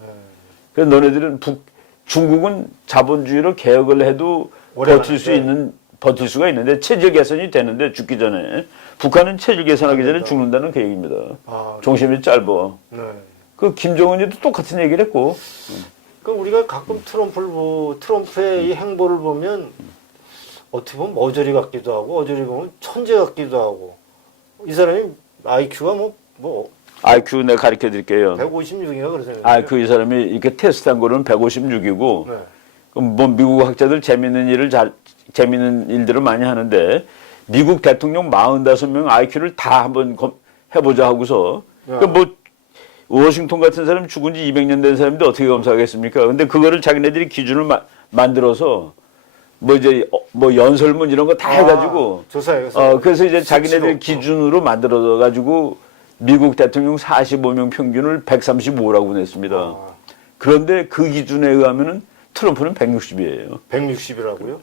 그래서 너네들은 중국은 자본주의로 개혁을 해도 오래 버틸 수 가는데. 있는 버틸 수가 있는데 체질 개선이 되는데 죽기 전에 북한은 체질 개선하기 전에 죽는다는 계획입니다. 아, 종심이 짧아. 네. 그 김정은이도 똑같은 얘기를 했고. 그 우리가 가끔 트럼프의 이 행보를 보면 어떻게 보면 머저리 같기도 하고 어저리 보면 천재 같기도 하고 이 사람이 IQ가 뭐 IQ 내가 가르쳐 드릴게요. 156인가 그러세요. IQ 이 사람이 이렇게 테스트한 거는 156이고 네. 그럼 뭐 미국 학자들 재밌는 일들을 많이 하는데 미국 대통령 45명 IQ를 다 한번 해보자 하고서 야. 뭐 워싱턴 같은 사람 죽은 지 200년 된 사람인데 어떻게 검사하겠습니까? 근데 그거를 자기네들이 기준을 만들어서 뭐 이제 뭐 연설문 이런 거 다 해가지고 조사해서 그래서 이제 자기네들 수치로. 기준으로 만들어 가지고 미국 대통령 45명 평균을 135라고 냈습니다. 아, 그런데 그 기준에 의하면은 트럼프는 160이에요. 160이라고요?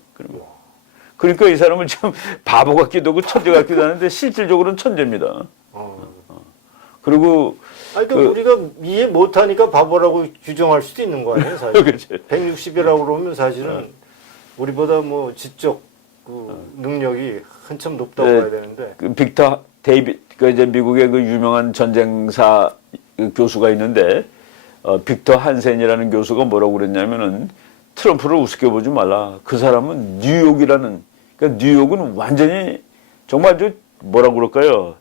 그러니까 이 사람은 참 바보 같기도 하고 천재 같기도 하는데 실질적으로는 천재입니다. 그리고 아니, 그러니까 우리가 이해 못하니까 바보라고 규정할 수도 있는 거 아니에요, 사실. 그렇죠. 160이라고 그러면 사실은 우리보다 뭐 지적 그 능력이 한참 높다고 네. 봐야 되는데. 그 빅터 데이빗 그 이제 미국의 그 유명한 전쟁사 교수가 있는데 빅터 한센이라는 교수가 뭐라고 그랬냐면은 트럼프를 우습게 보지 말라. 그 사람은 뉴욕이라는 그러니까 뉴욕은 완전히 정말 저 뭐라고 그럴까요?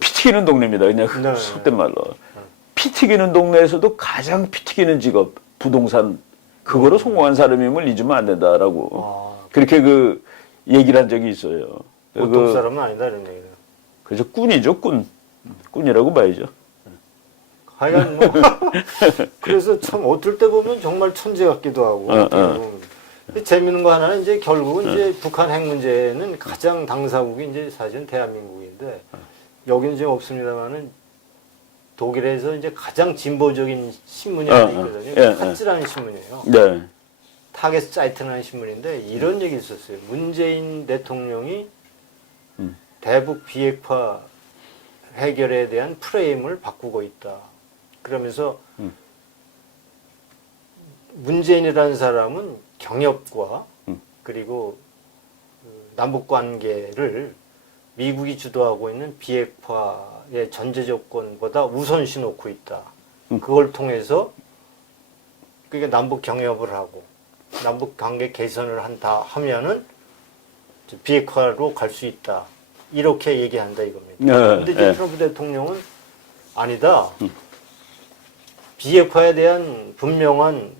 피 튀기는 동네입니다. 그냥 네. 속된 말로. 피 튀기는 동네에서도 가장 피 튀기는 직업 부동산 그거로 성공한 사람임을 잊으면 안 된다라고 그렇게 그 얘기를 한 적이 있어요. 보통 사람은 아니다 이런 얘기예요. 그래서 꾼이죠, 꾼이라고 봐야죠. 하여간 뭐 그래서 참 어떨 때 보면 정말 천재 같기도 하고 근데 재밌는 거 하나는 이제 결국은 이제 북한 핵 문제는 가장 당사국이 이제 사실은 대한민국인데 여기는 지금 없습니다만은 독일에서 이제 가장 진보적인 신문이 하나 있거든요. 타츠라는 신문이에요. 네. 타겟 사이트라는 신문인데 이런 얘기 있었어요. 문재인 대통령이 대북 비핵화 해결에 대한 프레임을 바꾸고 있다. 그러면서 문재인이라는 사람은 경협과 그리고 남북 관계를 미국이 주도하고 있는 비핵화의 전제 조건보다 우선시 놓고 있다. 그걸 통해서 그러니까 남북 경협을 하고 남북 관계 개선을 한다 하면은 비핵화로 갈 수 있다. 이렇게 얘기한다 이겁니다. 그런데 이제 트럼프 대통령은 아니다. 비핵화에 대한 분명한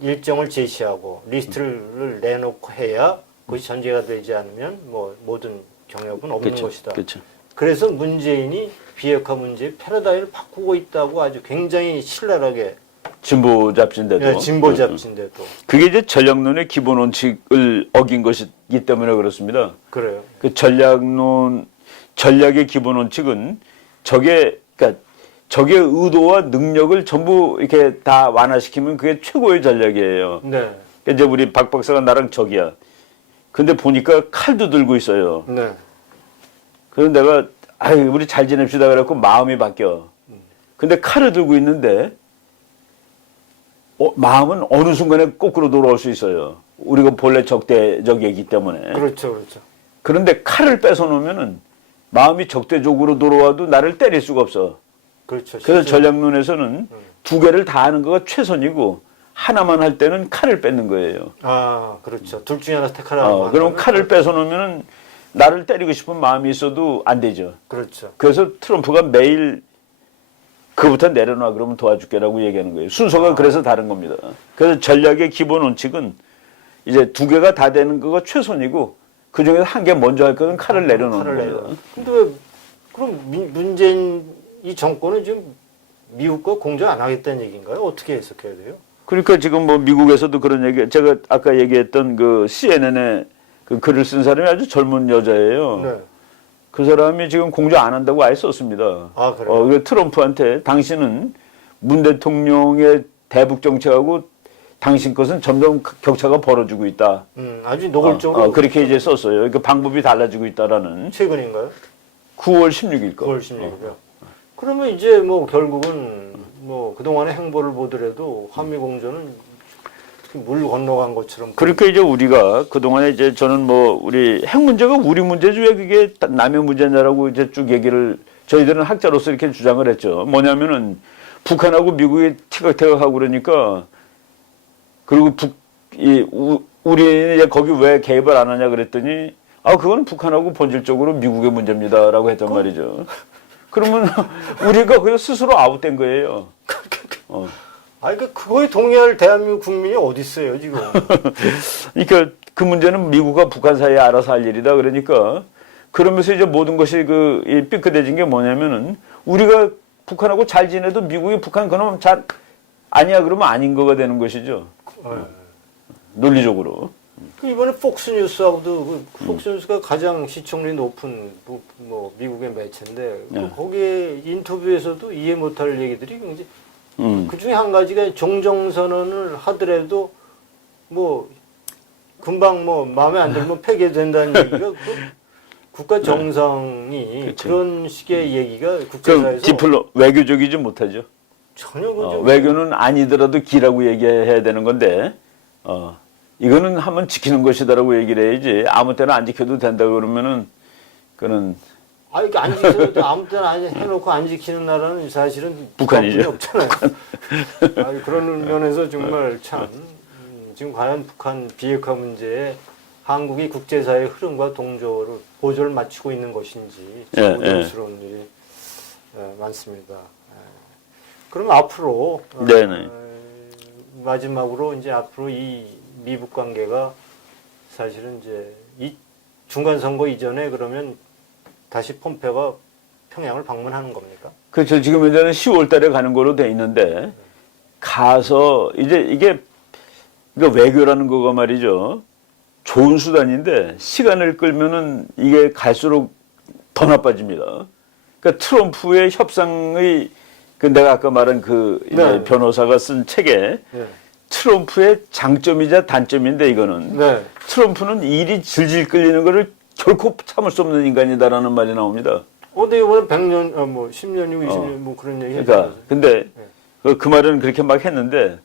일정을 제시하고 리스트를 내놓고 해야 그것이 전제가 되지 않으면 뭐 모든 경협은 없는 그쵸, 것이다. 그쵸. 그래서 문재인이 비핵화 문제의 패러다임을 바꾸고 있다고 아주 굉장히 신랄하게 진보 잡지인데도. 네, 진보 잡지인데도 그게 이제 전략론의 기본 원칙을 어긴 것이기 때문에 그렇습니다. 그래요. 그 전략의 기본 원칙은 적의 의도와 능력을 전부 이렇게 다 완화시키면 그게 최고의 전략이에요. 네. 그러니까 이제 우리 박 박사가 나랑 적이야. 근데 보니까 칼도 들고 있어요. 네. 그래서 내가 우리 잘 지냅시다 그래갖고 마음이 바뀌어. 근데 칼을 들고 있는데 마음은 어느 순간에 거꾸로 돌아올 수 있어요. 우리가 본래 적대적이기 때문에. 그렇죠, 그렇죠. 그런데 칼을 뺏어 놓으면은 마음이 적대적으로 돌아와도 나를 때릴 수가 없어. 그렇죠. 그래서 전략론에서는 두 개를 다 하는 거가 최선이고 하나만 할 때는 칼을 뺏는 거예요. 아, 그렇죠. 둘 중에 하나 택하라고. 그럼 칼을 뺏어 놓으면은 나를 때리고 싶은 마음이 있어도 안 되죠. 그렇죠. 그래서 트럼프가 매일 그부터 내려놔 그러면 도와줄게라고 얘기하는 거예요. 순서가 그래서 다른 겁니다. 그래서 전략의 기본 원칙은 이제 두 개가 다 되는 거가 최선이고 그 중에서 한 개 먼저 할 거는 칼을 내려놓는 겁니다. 근데 왜 그럼 문재인 이 정권은 지금 미국과 공조 안 하겠다는 얘기인가요? 어떻게 해석해야 돼요? 그러니까 지금 뭐 미국에서도 그런 얘기, 제가 아까 얘기했던 그 CNN에 그 글을 쓴 사람이 아주 젊은 여자예요. 네. 그 사람이 지금 공조 안 한다고 아예 썼습니다. 아, 그래요? 그래서 트럼프한테 당신은 문 대통령의 대북 정책하고 당신 것은 점점 격차가 벌어지고 있다. 아주 노골적으로. 그렇게 이제 썼어요. 그러니까 방법이 달라지고 있다라는. 최근인가요? 9월 16일 거. 9월 16일이요. 그러면 이제 뭐 결국은 뭐 그동안의 행보를 보더라도 한미 공조는 물 건너간 것처럼. 그러니까 이제 우리가 그동안에 이제 저는 뭐 우리 핵 문제가 우리 문제지 왜 그게 남의 문제냐라고 이제 쭉 얘기를 저희들은 학자로서 이렇게 주장을 했죠. 뭐냐면은 북한하고 미국이 티격태격하고 그러니까 그리고 우리 이제 거기 왜 개입을 안 하냐 그랬더니 그건 북한하고 본질적으로 미국의 문제입니다라고 했단 말이죠. 그러면 우리가 그냥 스스로 아웃된 거예요. 그러니까 그거에 동의할 대한민국 국민이 어디 있어요 지금? 그러니까 그 문제는 미국과 북한 사이에 알아서 할 일이다. 그러니까 그러면서 이제 모든 것이 이 삐끗해진 게 뭐냐면은 우리가 북한하고 잘 지내도 미국이 북한 그놈 잘 아니야 그러면 아닌 거가 되는 것이죠. 논리적으로. 이번에 폭스뉴스하고도 폭스뉴스가 가장 시청률이 높은 뭐 미국의 매체인데 거기에 인터뷰에서도 이해 못할 얘기들이 굉장히 그 중에 한 가지가 종정선언을 하더라도 뭐 금방 뭐 마음에 안 들면 폐기된다는 얘기가 국가 정상이 그치. 그런 식의 얘기가 국제사에서 외교적이지 못하죠. 전혀 외교는 아니더라도 기라고 얘기해야 되는 건데 이거는 한번 지키는 것이다라고 얘기를 해야지 아무 때나 안 지켜도 된다 그러면은 그는 이게 안 지켜도 아무 때나 해놓고 안 지키는 나라는 사실은 북한이죠. 없잖아요. 그런 면에서 정말 참 지금 과연 북한 비핵화 문제에 한국이 국제사회의 흐름과 동조를 보조를 맞추고 있는 것인지 참 우려스러운 일이 많습니다. 그럼 앞으로 마지막으로 이제 앞으로 이 미북 관계가 사실은 이제 이 중간 선거 이전에 그러면 다시 폼페오가 평양을 방문하는 겁니까? 그렇죠. 지금 현재는 10월 달에 가는 거로 돼 있는데 가서 이제 이게 그러니까 외교라는 거가 말이죠. 좋은 수단인데 시간을 끌면은 이게 갈수록 더 나빠집니다. 그러니까 트럼프의 협상의 내가 아까 말한 이제 변호사가 쓴 책에 트럼프의 장점이자 단점인데 이거는 트럼프는 일이 질질 끌리는 거를 결코 참을 수 없는 인간이다라는 말이 나옵니다. 근데 이번에 100년, 10년이고 20년 뭐 그런 얘기 그러니까 근데 그 말은 그렇게 막 했는데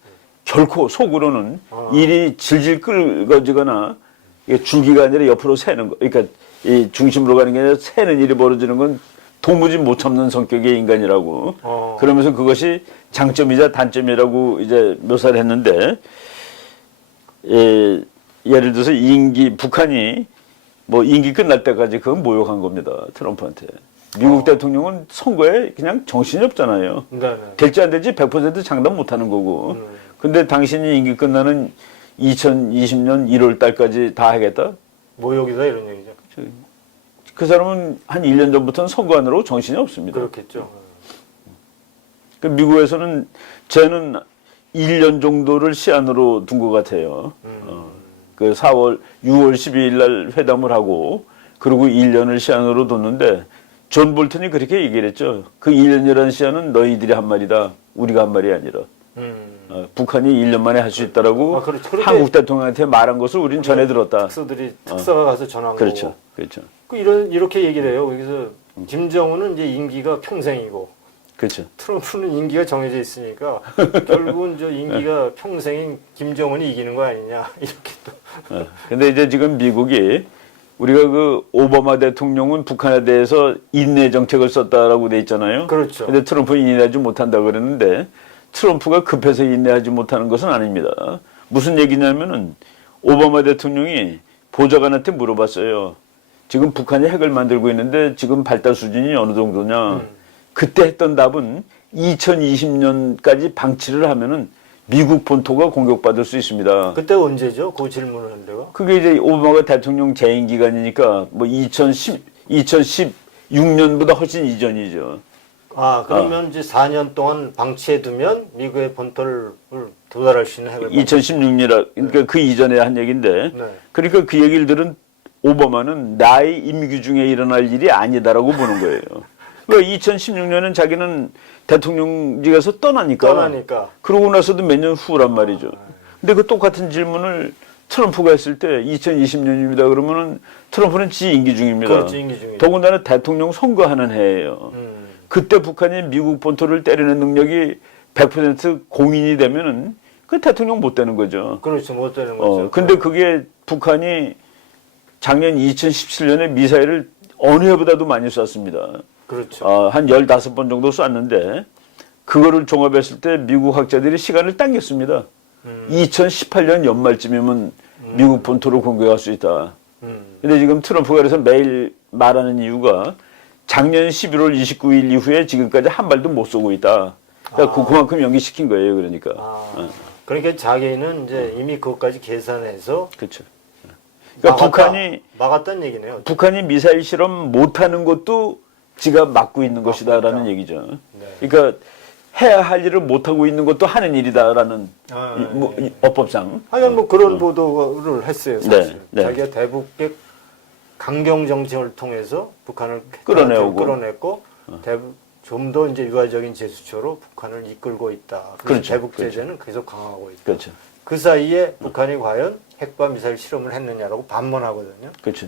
결코 속으로는 일이 질질 끌어지거나 이게 줄기가 아니라 옆으로 새는 거. 그러니까 이 중심으로 가는 게 아니라 새는 일이 벌어지는 건 도무지 못 참는 성격의 인간이라고. 그러면서 그것이 장점이자 단점이라고 이제 묘사를 했는데, 예를 들어서 북한이 뭐 임기 끝날 때까지 그건 모욕한 겁니다. 트럼프한테. 미국 대통령은 선거에 그냥 정신이 없잖아요. 될지 안 될지 100% 장담 못 하는 거고. 근데 당신이 임기 끝나는 2020년 1월 달까지 다 하겠다? 모욕이다 이런 얘기죠. 그 사람은 한 1년 전부터는 선거하느라고 정신이 없습니다. 그렇겠죠. 그 미국에서는 쟤는 1년 정도를 시한으로 둔 것 같아요. 그 6월 12일 날 회담을 하고 그리고 1년을 시한으로 뒀는데 존 볼턴이 그렇게 얘기를 했죠. 그 1년이라는 시한은 너희들이 한 말이다. 우리가 한 말이 아니라. 북한이 1년 만에 할 수 있다라고 한국 대통령한테 말한 것을 우린 전해 들었다. 특사가 가서 전한 그렇죠. 거고. 그렇죠. 이렇게 얘기를 해요. 여기서 김정은은 이제 임기가 평생이고 그렇죠. 트럼프는 임기가 정해져 있으니까 결국은 저 임기가 평생인 김정은이 이기는 거 아니냐 이렇게 또. 근데 이제 지금 미국이 우리가 그 오바마 대통령은 북한에 대해서 인내 정책을 썼다라고 돼 있잖아요. 그렇죠. 근데 트럼프는 인내하지 못한다 그랬는데 트럼프가 급해서 인내하지 못하는 것은 아닙니다. 무슨 얘기냐면은 오바마 대통령이 보좌관한테 물어봤어요. 지금 북한이 핵을 만들고 있는데 지금 발달 수준이 어느 정도냐. 그때 했던 답은 2020년까지 방치를 하면은 미국 본토가 공격받을 수 있습니다. 그때 언제죠? 그 질문을 한 데가? 그게 이제 오바마가 대통령 재임 기간이니까 뭐 2016년보다 훨씬 이전이죠. 그러면 이제 4년 동안 방치해두면 미국의 본토를 도달할 수 있는 핵을 2016년, 그러니까 그 이전에 한 얘기인데, 그러니까 그 얘기를 들은 오바마는 나의 임기 중에 일어날 일이 아니다라고 보는 거예요. 그러니까 2016년은 자기는 대통령직에서 떠나니까. 그러고 나서도 몇 년 후란 말이죠. 근데 그 똑같은 질문을 트럼프가 했을 때 2020년입니다. 그러면은 트럼프는 지 임기 중입니다. 그렇지, 임기 중이죠. 더군다나 대통령 선거하는 해예요. 그때 북한이 미국 본토를 때리는 능력이 100% 공인이 되면은 그 대통령 못 되는 거죠. 그렇죠. 못 되는 거죠. 근데 그게 북한이 작년 2017년에 미사일을 어느 해보다도 많이 쐈습니다. 그렇죠. 한 15번 정도 쐈는데 그거를 종합했을 때 미국 학자들이 시간을 당겼습니다. 2018년 연말쯤이면 미국 본토로 공격할 수 있다. 근데 지금 트럼프가 그래서 매일 말하는 이유가 작년 11월 29일 이후에 지금까지 한 발도 못 쏘고 있다. 그러니까 그만큼 연기시킨 거예요. 그러니까. 그러니까 자기는 이제 이미 그것까지 계산해서 그렇죠. 그러니까 북한이 막았다는 얘기네요. 북한이 미사일 실험 못하는 것도 지가 막고 있는 것이다라는 있다. 얘기죠. 네. 그러니까 해야 할 일을 못하고 있는 것도 하는 일이다라는 이 어법상. 하여간 뭐 그런 보도를 했어요. 사실. 네. 자기가 대북의 강경 정책을 통해서 북한을 끌어냈고 좀 더 이제 유화적인 제스처로 북한을 이끌고 있다. 그래서 그렇죠. 대북 제재는 계속 강화하고 있다. 그렇죠. 그 사이에 북한이 과연 핵과 미사일 실험을 했느냐라고 반문하거든요. 그렇죠.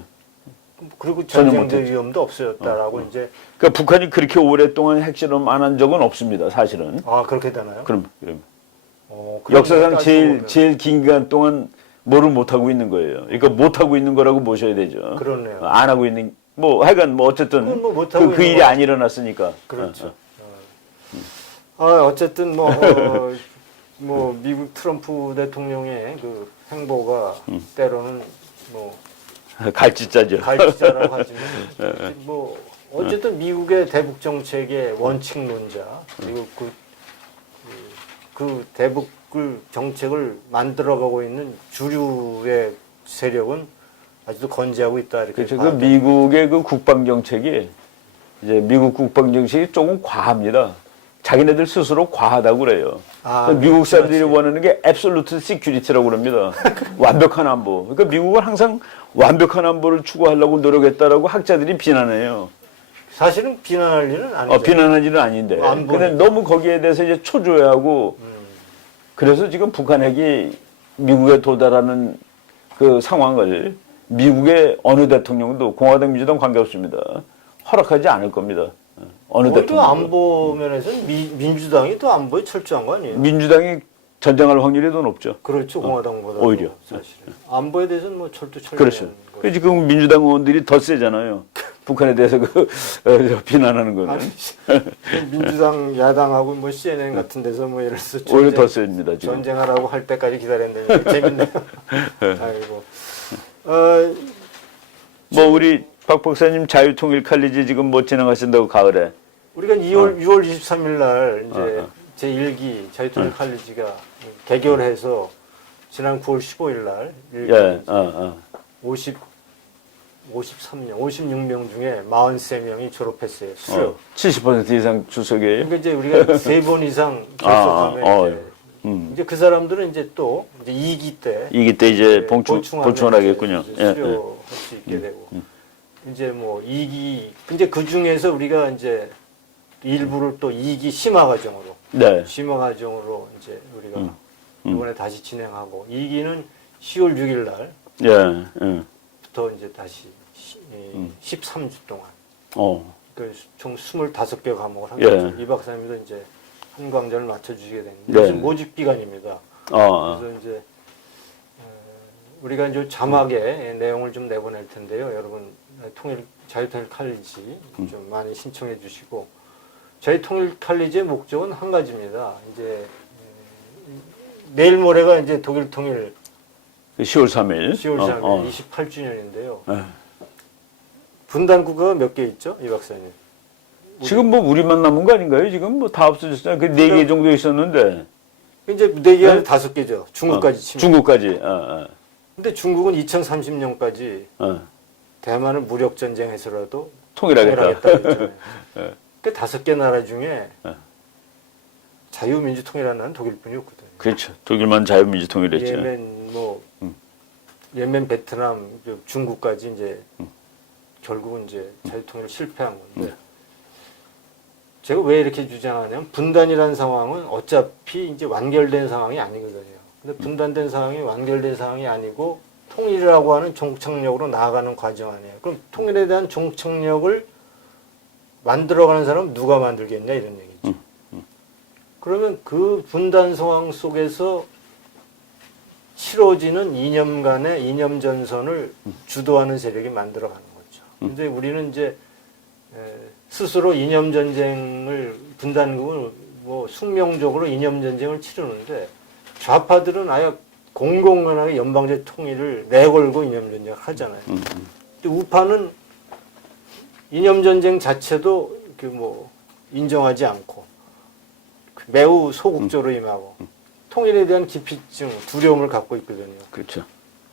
그리고 전혀 전쟁적 못했죠. 위험도 없어졌다라고 이제 그러니까 북한이 그렇게 오랫동안 핵실험 안 한 적은 없습니다. 사실은. 그렇게 되나요? 그럼 역사상 역사상 제일 긴 기간 동안 뭐를 못 하고 있는 거예요. 그러니까 못 하고 있는 거라고 보셔야 되죠. 그렇네요. 안 하고 있는 하여간 어쨌든 그건 뭐 못하고 그 있는 일이 거. 안 일어났으니까. 그렇죠. 어쨌든 뭐 미국 트럼프 대통령의 그 행보가 때로는 뭐 갈짓자죠. 갈지자라고 하지만 뭐 어쨌든 미국의 대북 정책의 원칙론자 그리고 그 대북 정책을 만들어가고 있는 주류의 세력은 아직도 건재하고 있다 이렇게. 그렇죠. 그 미국의 그 국방 정책이 이제 미국 국방 정책이 조금 과합니다. 자기네들 스스로 과하다고 그래요. 미국 사람들이 원하는 게 absolute security라고 그럽니다. 완벽한 안보. 그러니까 미국은 항상 완벽한 안보를 추구하려고 노력했다라고 학자들이 비난해요. 사실은 비난할 일은 아니죠. 비난할 일은 아닌데. 근데 너무 거기에 대해서 이제 초조해하고 그래서 지금 북한 핵이 미국에 도달하는 그 상황을 미국의 어느 대통령도 공화당 민주당 관계없습니다. 허락하지 않을 겁니다. 어느 또 대통령. 안보 면에서는 민주당이 또 안보에 철저한 거 아니에요? 민주당이 전쟁할 확률이 더 높죠. 그렇죠. 공화당보다 오히려. 사실은. 안보에 대해서는 뭐 철저한 그렇죠. 그 지금 민주당 의원들이 더 세잖아요. 북한에 대해서 비난하는 거는. 아니, 민주당 야당하고 뭐 CNN 같은 데서 뭐 예를 들어서 오히려 더 셉니다. 지금. 전쟁하라고 할 때까지 기다렸는데 재밌네요. 아이고. 뭐 우리 박 박사님 자유통일 칼리지 지금 뭐 진행하신다고 가을에. 우리가 6월 23일 날 이제 제1기 자유통일 칼리지가 개결해서 지난 9월 15일 날 56명 중에 43명이 졸업했어요. 수료. 70% 이상 출석이에요. 그러니까 이제 우리가 3번 이상 결석하면 이제 그 사람들은 이제 또 이제 2기 때 2기 때 이제 보충을 하겠군요. 수료할 수 있게 되고 이제 뭐 2기 근데 그 중에서 우리가 이제 일부를 또 2기 심화 과정으로 심화 과정으로 이제 우리가 이번에 다시 진행하고 2기는 10월 6일 날부터 이제 다시 13주 동안 그 총 25개 과목을 한 거죠. 이 박사님도 이제 한 강좌를 맞춰주시게 됐는데 이것은 모집 기간입니다. 그래서 이제 우리가 이제 자막에 내용을 좀 내보낼 텐데요. 여러분 자유통일 칼리지 좀 많이 신청해 주시고 자유통일 칼리지의 목적은 한 가지입니다. 이제 내일 모레가 이제 독일 통일 10월 3일 28주년인데요. 분단국가가 몇 개 있죠, 이 박사님? 지금 뭐 우리만 남은 거 아닌가요? 지금 뭐 다 없어졌어요. 그 4개 정도 있었는데. 이제 4개가 5개죠. 중국까지 치면. 중국까지. 근데 중국은 2030년까지 대만을 무력 전쟁해서라도 통일하겠다. 그랬잖아요. 그 5개 나라 중에 자유민주통일하는 나라는 독일뿐이 없거든요. 그렇죠. 독일만 자유민주 통일했죠. 예멘, 베트남, 중국까지 이제 결국은 이제 자유통일 실패한 건데. 제가 왜 이렇게 주장하냐면 분단이라는 상황은 어차피 이제 완결된 상황이 아니거든요. 근데 분단된 상황이 완결된 상황이 아니고 통일이라고 하는 종착역으로 나아가는 과정 아니에요. 그럼 통일에 대한 종착역을 만들어가는 사람은 누가 만들겠냐 이런 얘기죠. 그러면 그 분단 상황 속에서 치러지는 이념간의 이념 전선을 주도하는 세력이 만들어가는 거죠. 근데 우리는 이제 스스로 이념 전쟁을 분단국을 뭐 숙명적으로 이념 전쟁을 치르는데 좌파들은 아예 공공연하게 연방제 통일을 내걸고 이념 전쟁을 하잖아요. 근데 우파는 이념 전쟁 자체도 이렇게 뭐 인정하지 않고 매우 소극적으로 임하고 통일에 대한 기피증, 두려움을 갖고 있거든요. 그렇죠.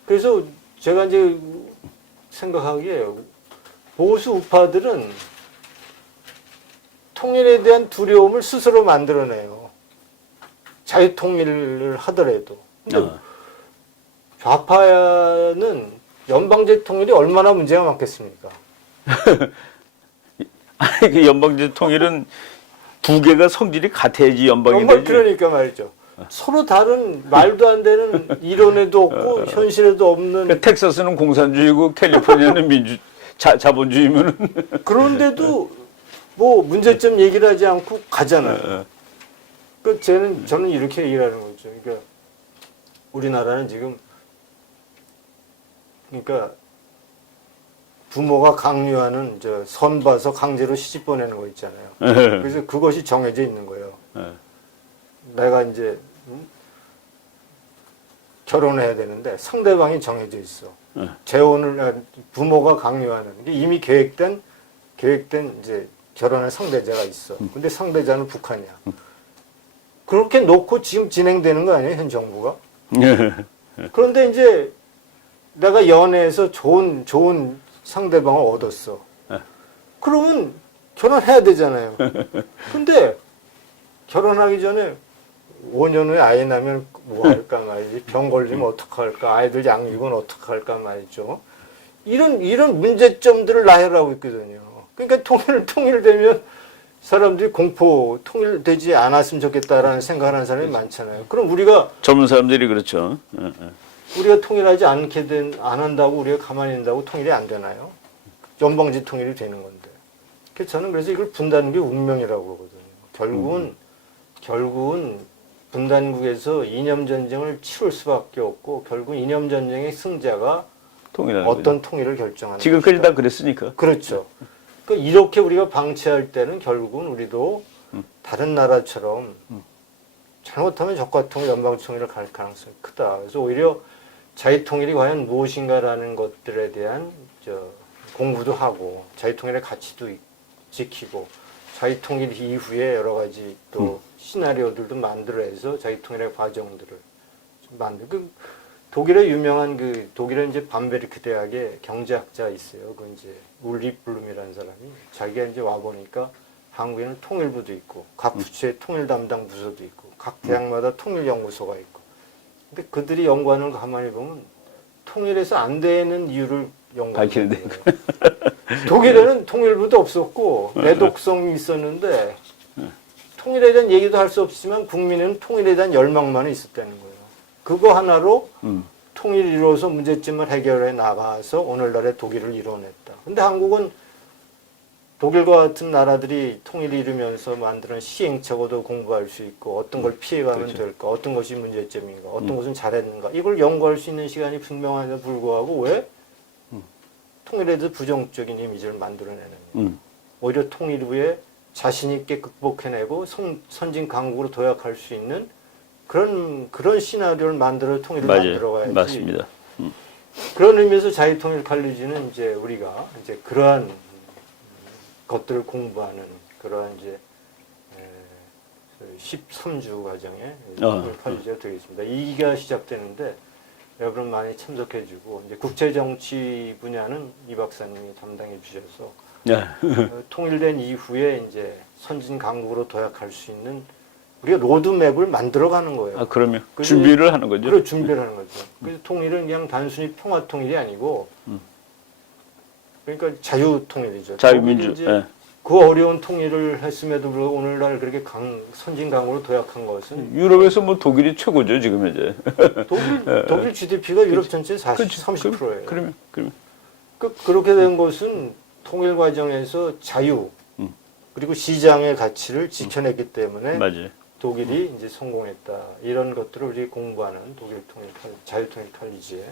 그래서 제가 이제 생각하기에 보수 우파들은 통일에 대한 두려움을 스스로 만들어내요. 자유 통일을 하더라도. 근데 좌파는 연방제 통일이 얼마나 문제가 많겠습니까? 아니, 그 연방제 통일은 두 개가 성질이 같아야지 연방이 정말 되지. 그러니까 말이죠. 서로 다른 말도 안 되는 이론에도 없고 현실에도 없는. 그러니까 텍사스는 공산주의고 캘리포니아는 자본주의면은. 그런데도 뭐 문제점 얘기를 하지 않고 가잖아요. 저는 이렇게 얘기를 하는 거죠. 그러니까 우리나라는 지금 그러니까 부모가 강요하는 선 봐서 강제로 시집 보내는 거 있잖아요. 그래서 그것이 정해져 있는 거예요. 내가 이제 결혼해야 되는데 상대방이 정해져 있어. 재혼을 부모가 강요하는 게 이미 계획된 이제 결혼할 상대자가 있어. 근데 상대자는 북한이야. 그렇게 놓고 지금 진행되는 거 아니에요, 현 정부가? 그런데 이제 내가 연애해서 좋은 상대방을 얻었어. 그러면 결혼해야 되잖아요. 근데 결혼하기 전에 5년 후에 아이 나면 뭐 할까 말이지. 병 걸리면 어떡할까. 아이들 양육은 어떡할까 말이죠. 이런 문제점들을 나열하고 있거든요. 그러니까 통일되면 사람들이 통일되지 않았으면 좋겠다라는 생각을 하는 사람이 많잖아요. 그럼 우리가 젊은 사람들이 그렇죠. 우리가 통일하지 안 한다고 우리가 가만히 있는다고 통일이 안 되나요? 연방제 통일이 되는 건데. 저는 그래서 이걸 분단국의 운명이라고 그러거든요. 결국은 분단국에서 이념 전쟁을 치룰 수밖에 없고 결국 이념 전쟁의 승자가 어떤 통일을 결정하는 지금까지 다 그랬으니까. 그렇죠. 그러니까 이렇게 우리가 방치할 때는 결국은 우리도 다른 나라처럼 잘못하면 적화통일, 연방통일을 갈 가능성이 크다. 그래서 오히려 자유통일이 과연 무엇인가라는 것들에 대한 공부도 하고 자유통일의 가치도 지키고 자유통일 이후에 여러 가지 또 시나리오들도 만들어서 자유통일의 과정들을 만들고 독일의 유명한 독일의 이제 밤베르크 대학의 경제학자 있어요. 그 이제 울리 블룸이라는 사람이 자기가 이제 와 보니까 한국에는 통일부도 있고 각 부처의 통일 담당 부서도 있고 각 대학마다 통일연구소가 있고 근데 그들이 연구하는 거 가만히 보면 통일해서 안 되는 이유를 연구하는 거예요. 독일에는 통일부도 없었고 내독성이 있었는데 통일에 대한 얘기도 할 수 없지만 국민은 통일에 대한 열망만 있었다는 거예요. 그거 하나로 통일을 이루어서 문제점을 해결해 나가서 오늘날의 독일을 이뤄냈다. 근데 한국은 독일과 같은 나라들이 통일을 이루면서 만드는 시행착오도 공부할 수 있고 어떤 걸 피해가면 그렇죠. 될까, 어떤 것이 문제점인가, 어떤 것은 잘했는가 이걸 연구할 수 있는 시간이 분명한데도 불구하고 왜 통일에 대해서 부정적인 이미지를 만들어내느냐. 오히려 통일 후에 자신 있게 극복해내고 선진 강국으로 도약할 수 있는 그런 시나리오를 만들어 통일을 만들어가야지. 맞습니다. 그런 의미에서 자유통일 칼리지는 이제 우리가 이제 그러한 것들을 공부하는 그러한 이제 13주 과정에 통일 칼리지가 되겠습니다. 2기가 시작되는데 여러분 많이 참석해주고 이제 국제정치 분야는 이 박사님이 담당해 주셔서 통일된 이후에 이제 선진 강국으로 도약할 수 있는 우리가 로드맵을 만들어가는 거예요. 그러면 준비를 하는 거죠. 그래 준비를 하는 거죠. 그래서 통일은 그냥 단순히 평화 통일이 아니고 그러니까 자유 통일이죠. 자유민주. 그 어려운 통일을 했음에도 불구하고 오늘날 그렇게 선진 강국으로 도약한 것은 유럽에서 뭐 독일이 최고죠 지금 이제. 독일 GDP가 유럽 전체 30%예요. 그러면. 그렇게 된 것은 통일 과정에서 자유 그리고 시장의 가치를 지켜냈기 때문에 맞아요. 독일이 이제 성공했다. 이런 것들을 우리 공부하는 자유통일 칼리지에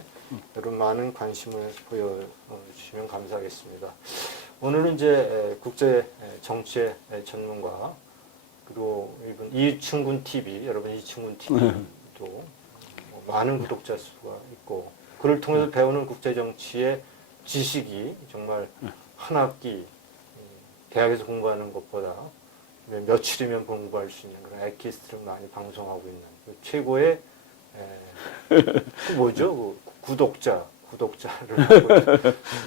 여러분 많은 관심을 보여주시면 감사하겠습니다. 오늘은 이제 국제 정치의 전문가 그리고 이분 이충군 TV 여러분 이충군 TV도 많은 구독자 수가 있고 그를 통해서 배우는 국제 정치의 지식이 정말 한 학기 대학에서 공부하는 것보다 며칠이면 공부할 수 있는 그런 엑기스트를 많이 방송하고 있는 그 최고의 그 뭐죠? 그 구독자를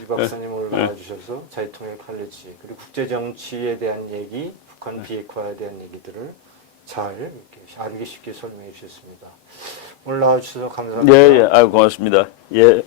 이 박사님 오늘 나와주셔서 자유통일 칼리지 그리고 국제 정치에 대한 얘기, 북한 비핵화에 대한 얘기들을 잘 이렇게 알기 쉽게 설명해 주셨습니다. 오늘 나와주셔서 감사합니다. 예, 예, 아유 고맙습니다. 예.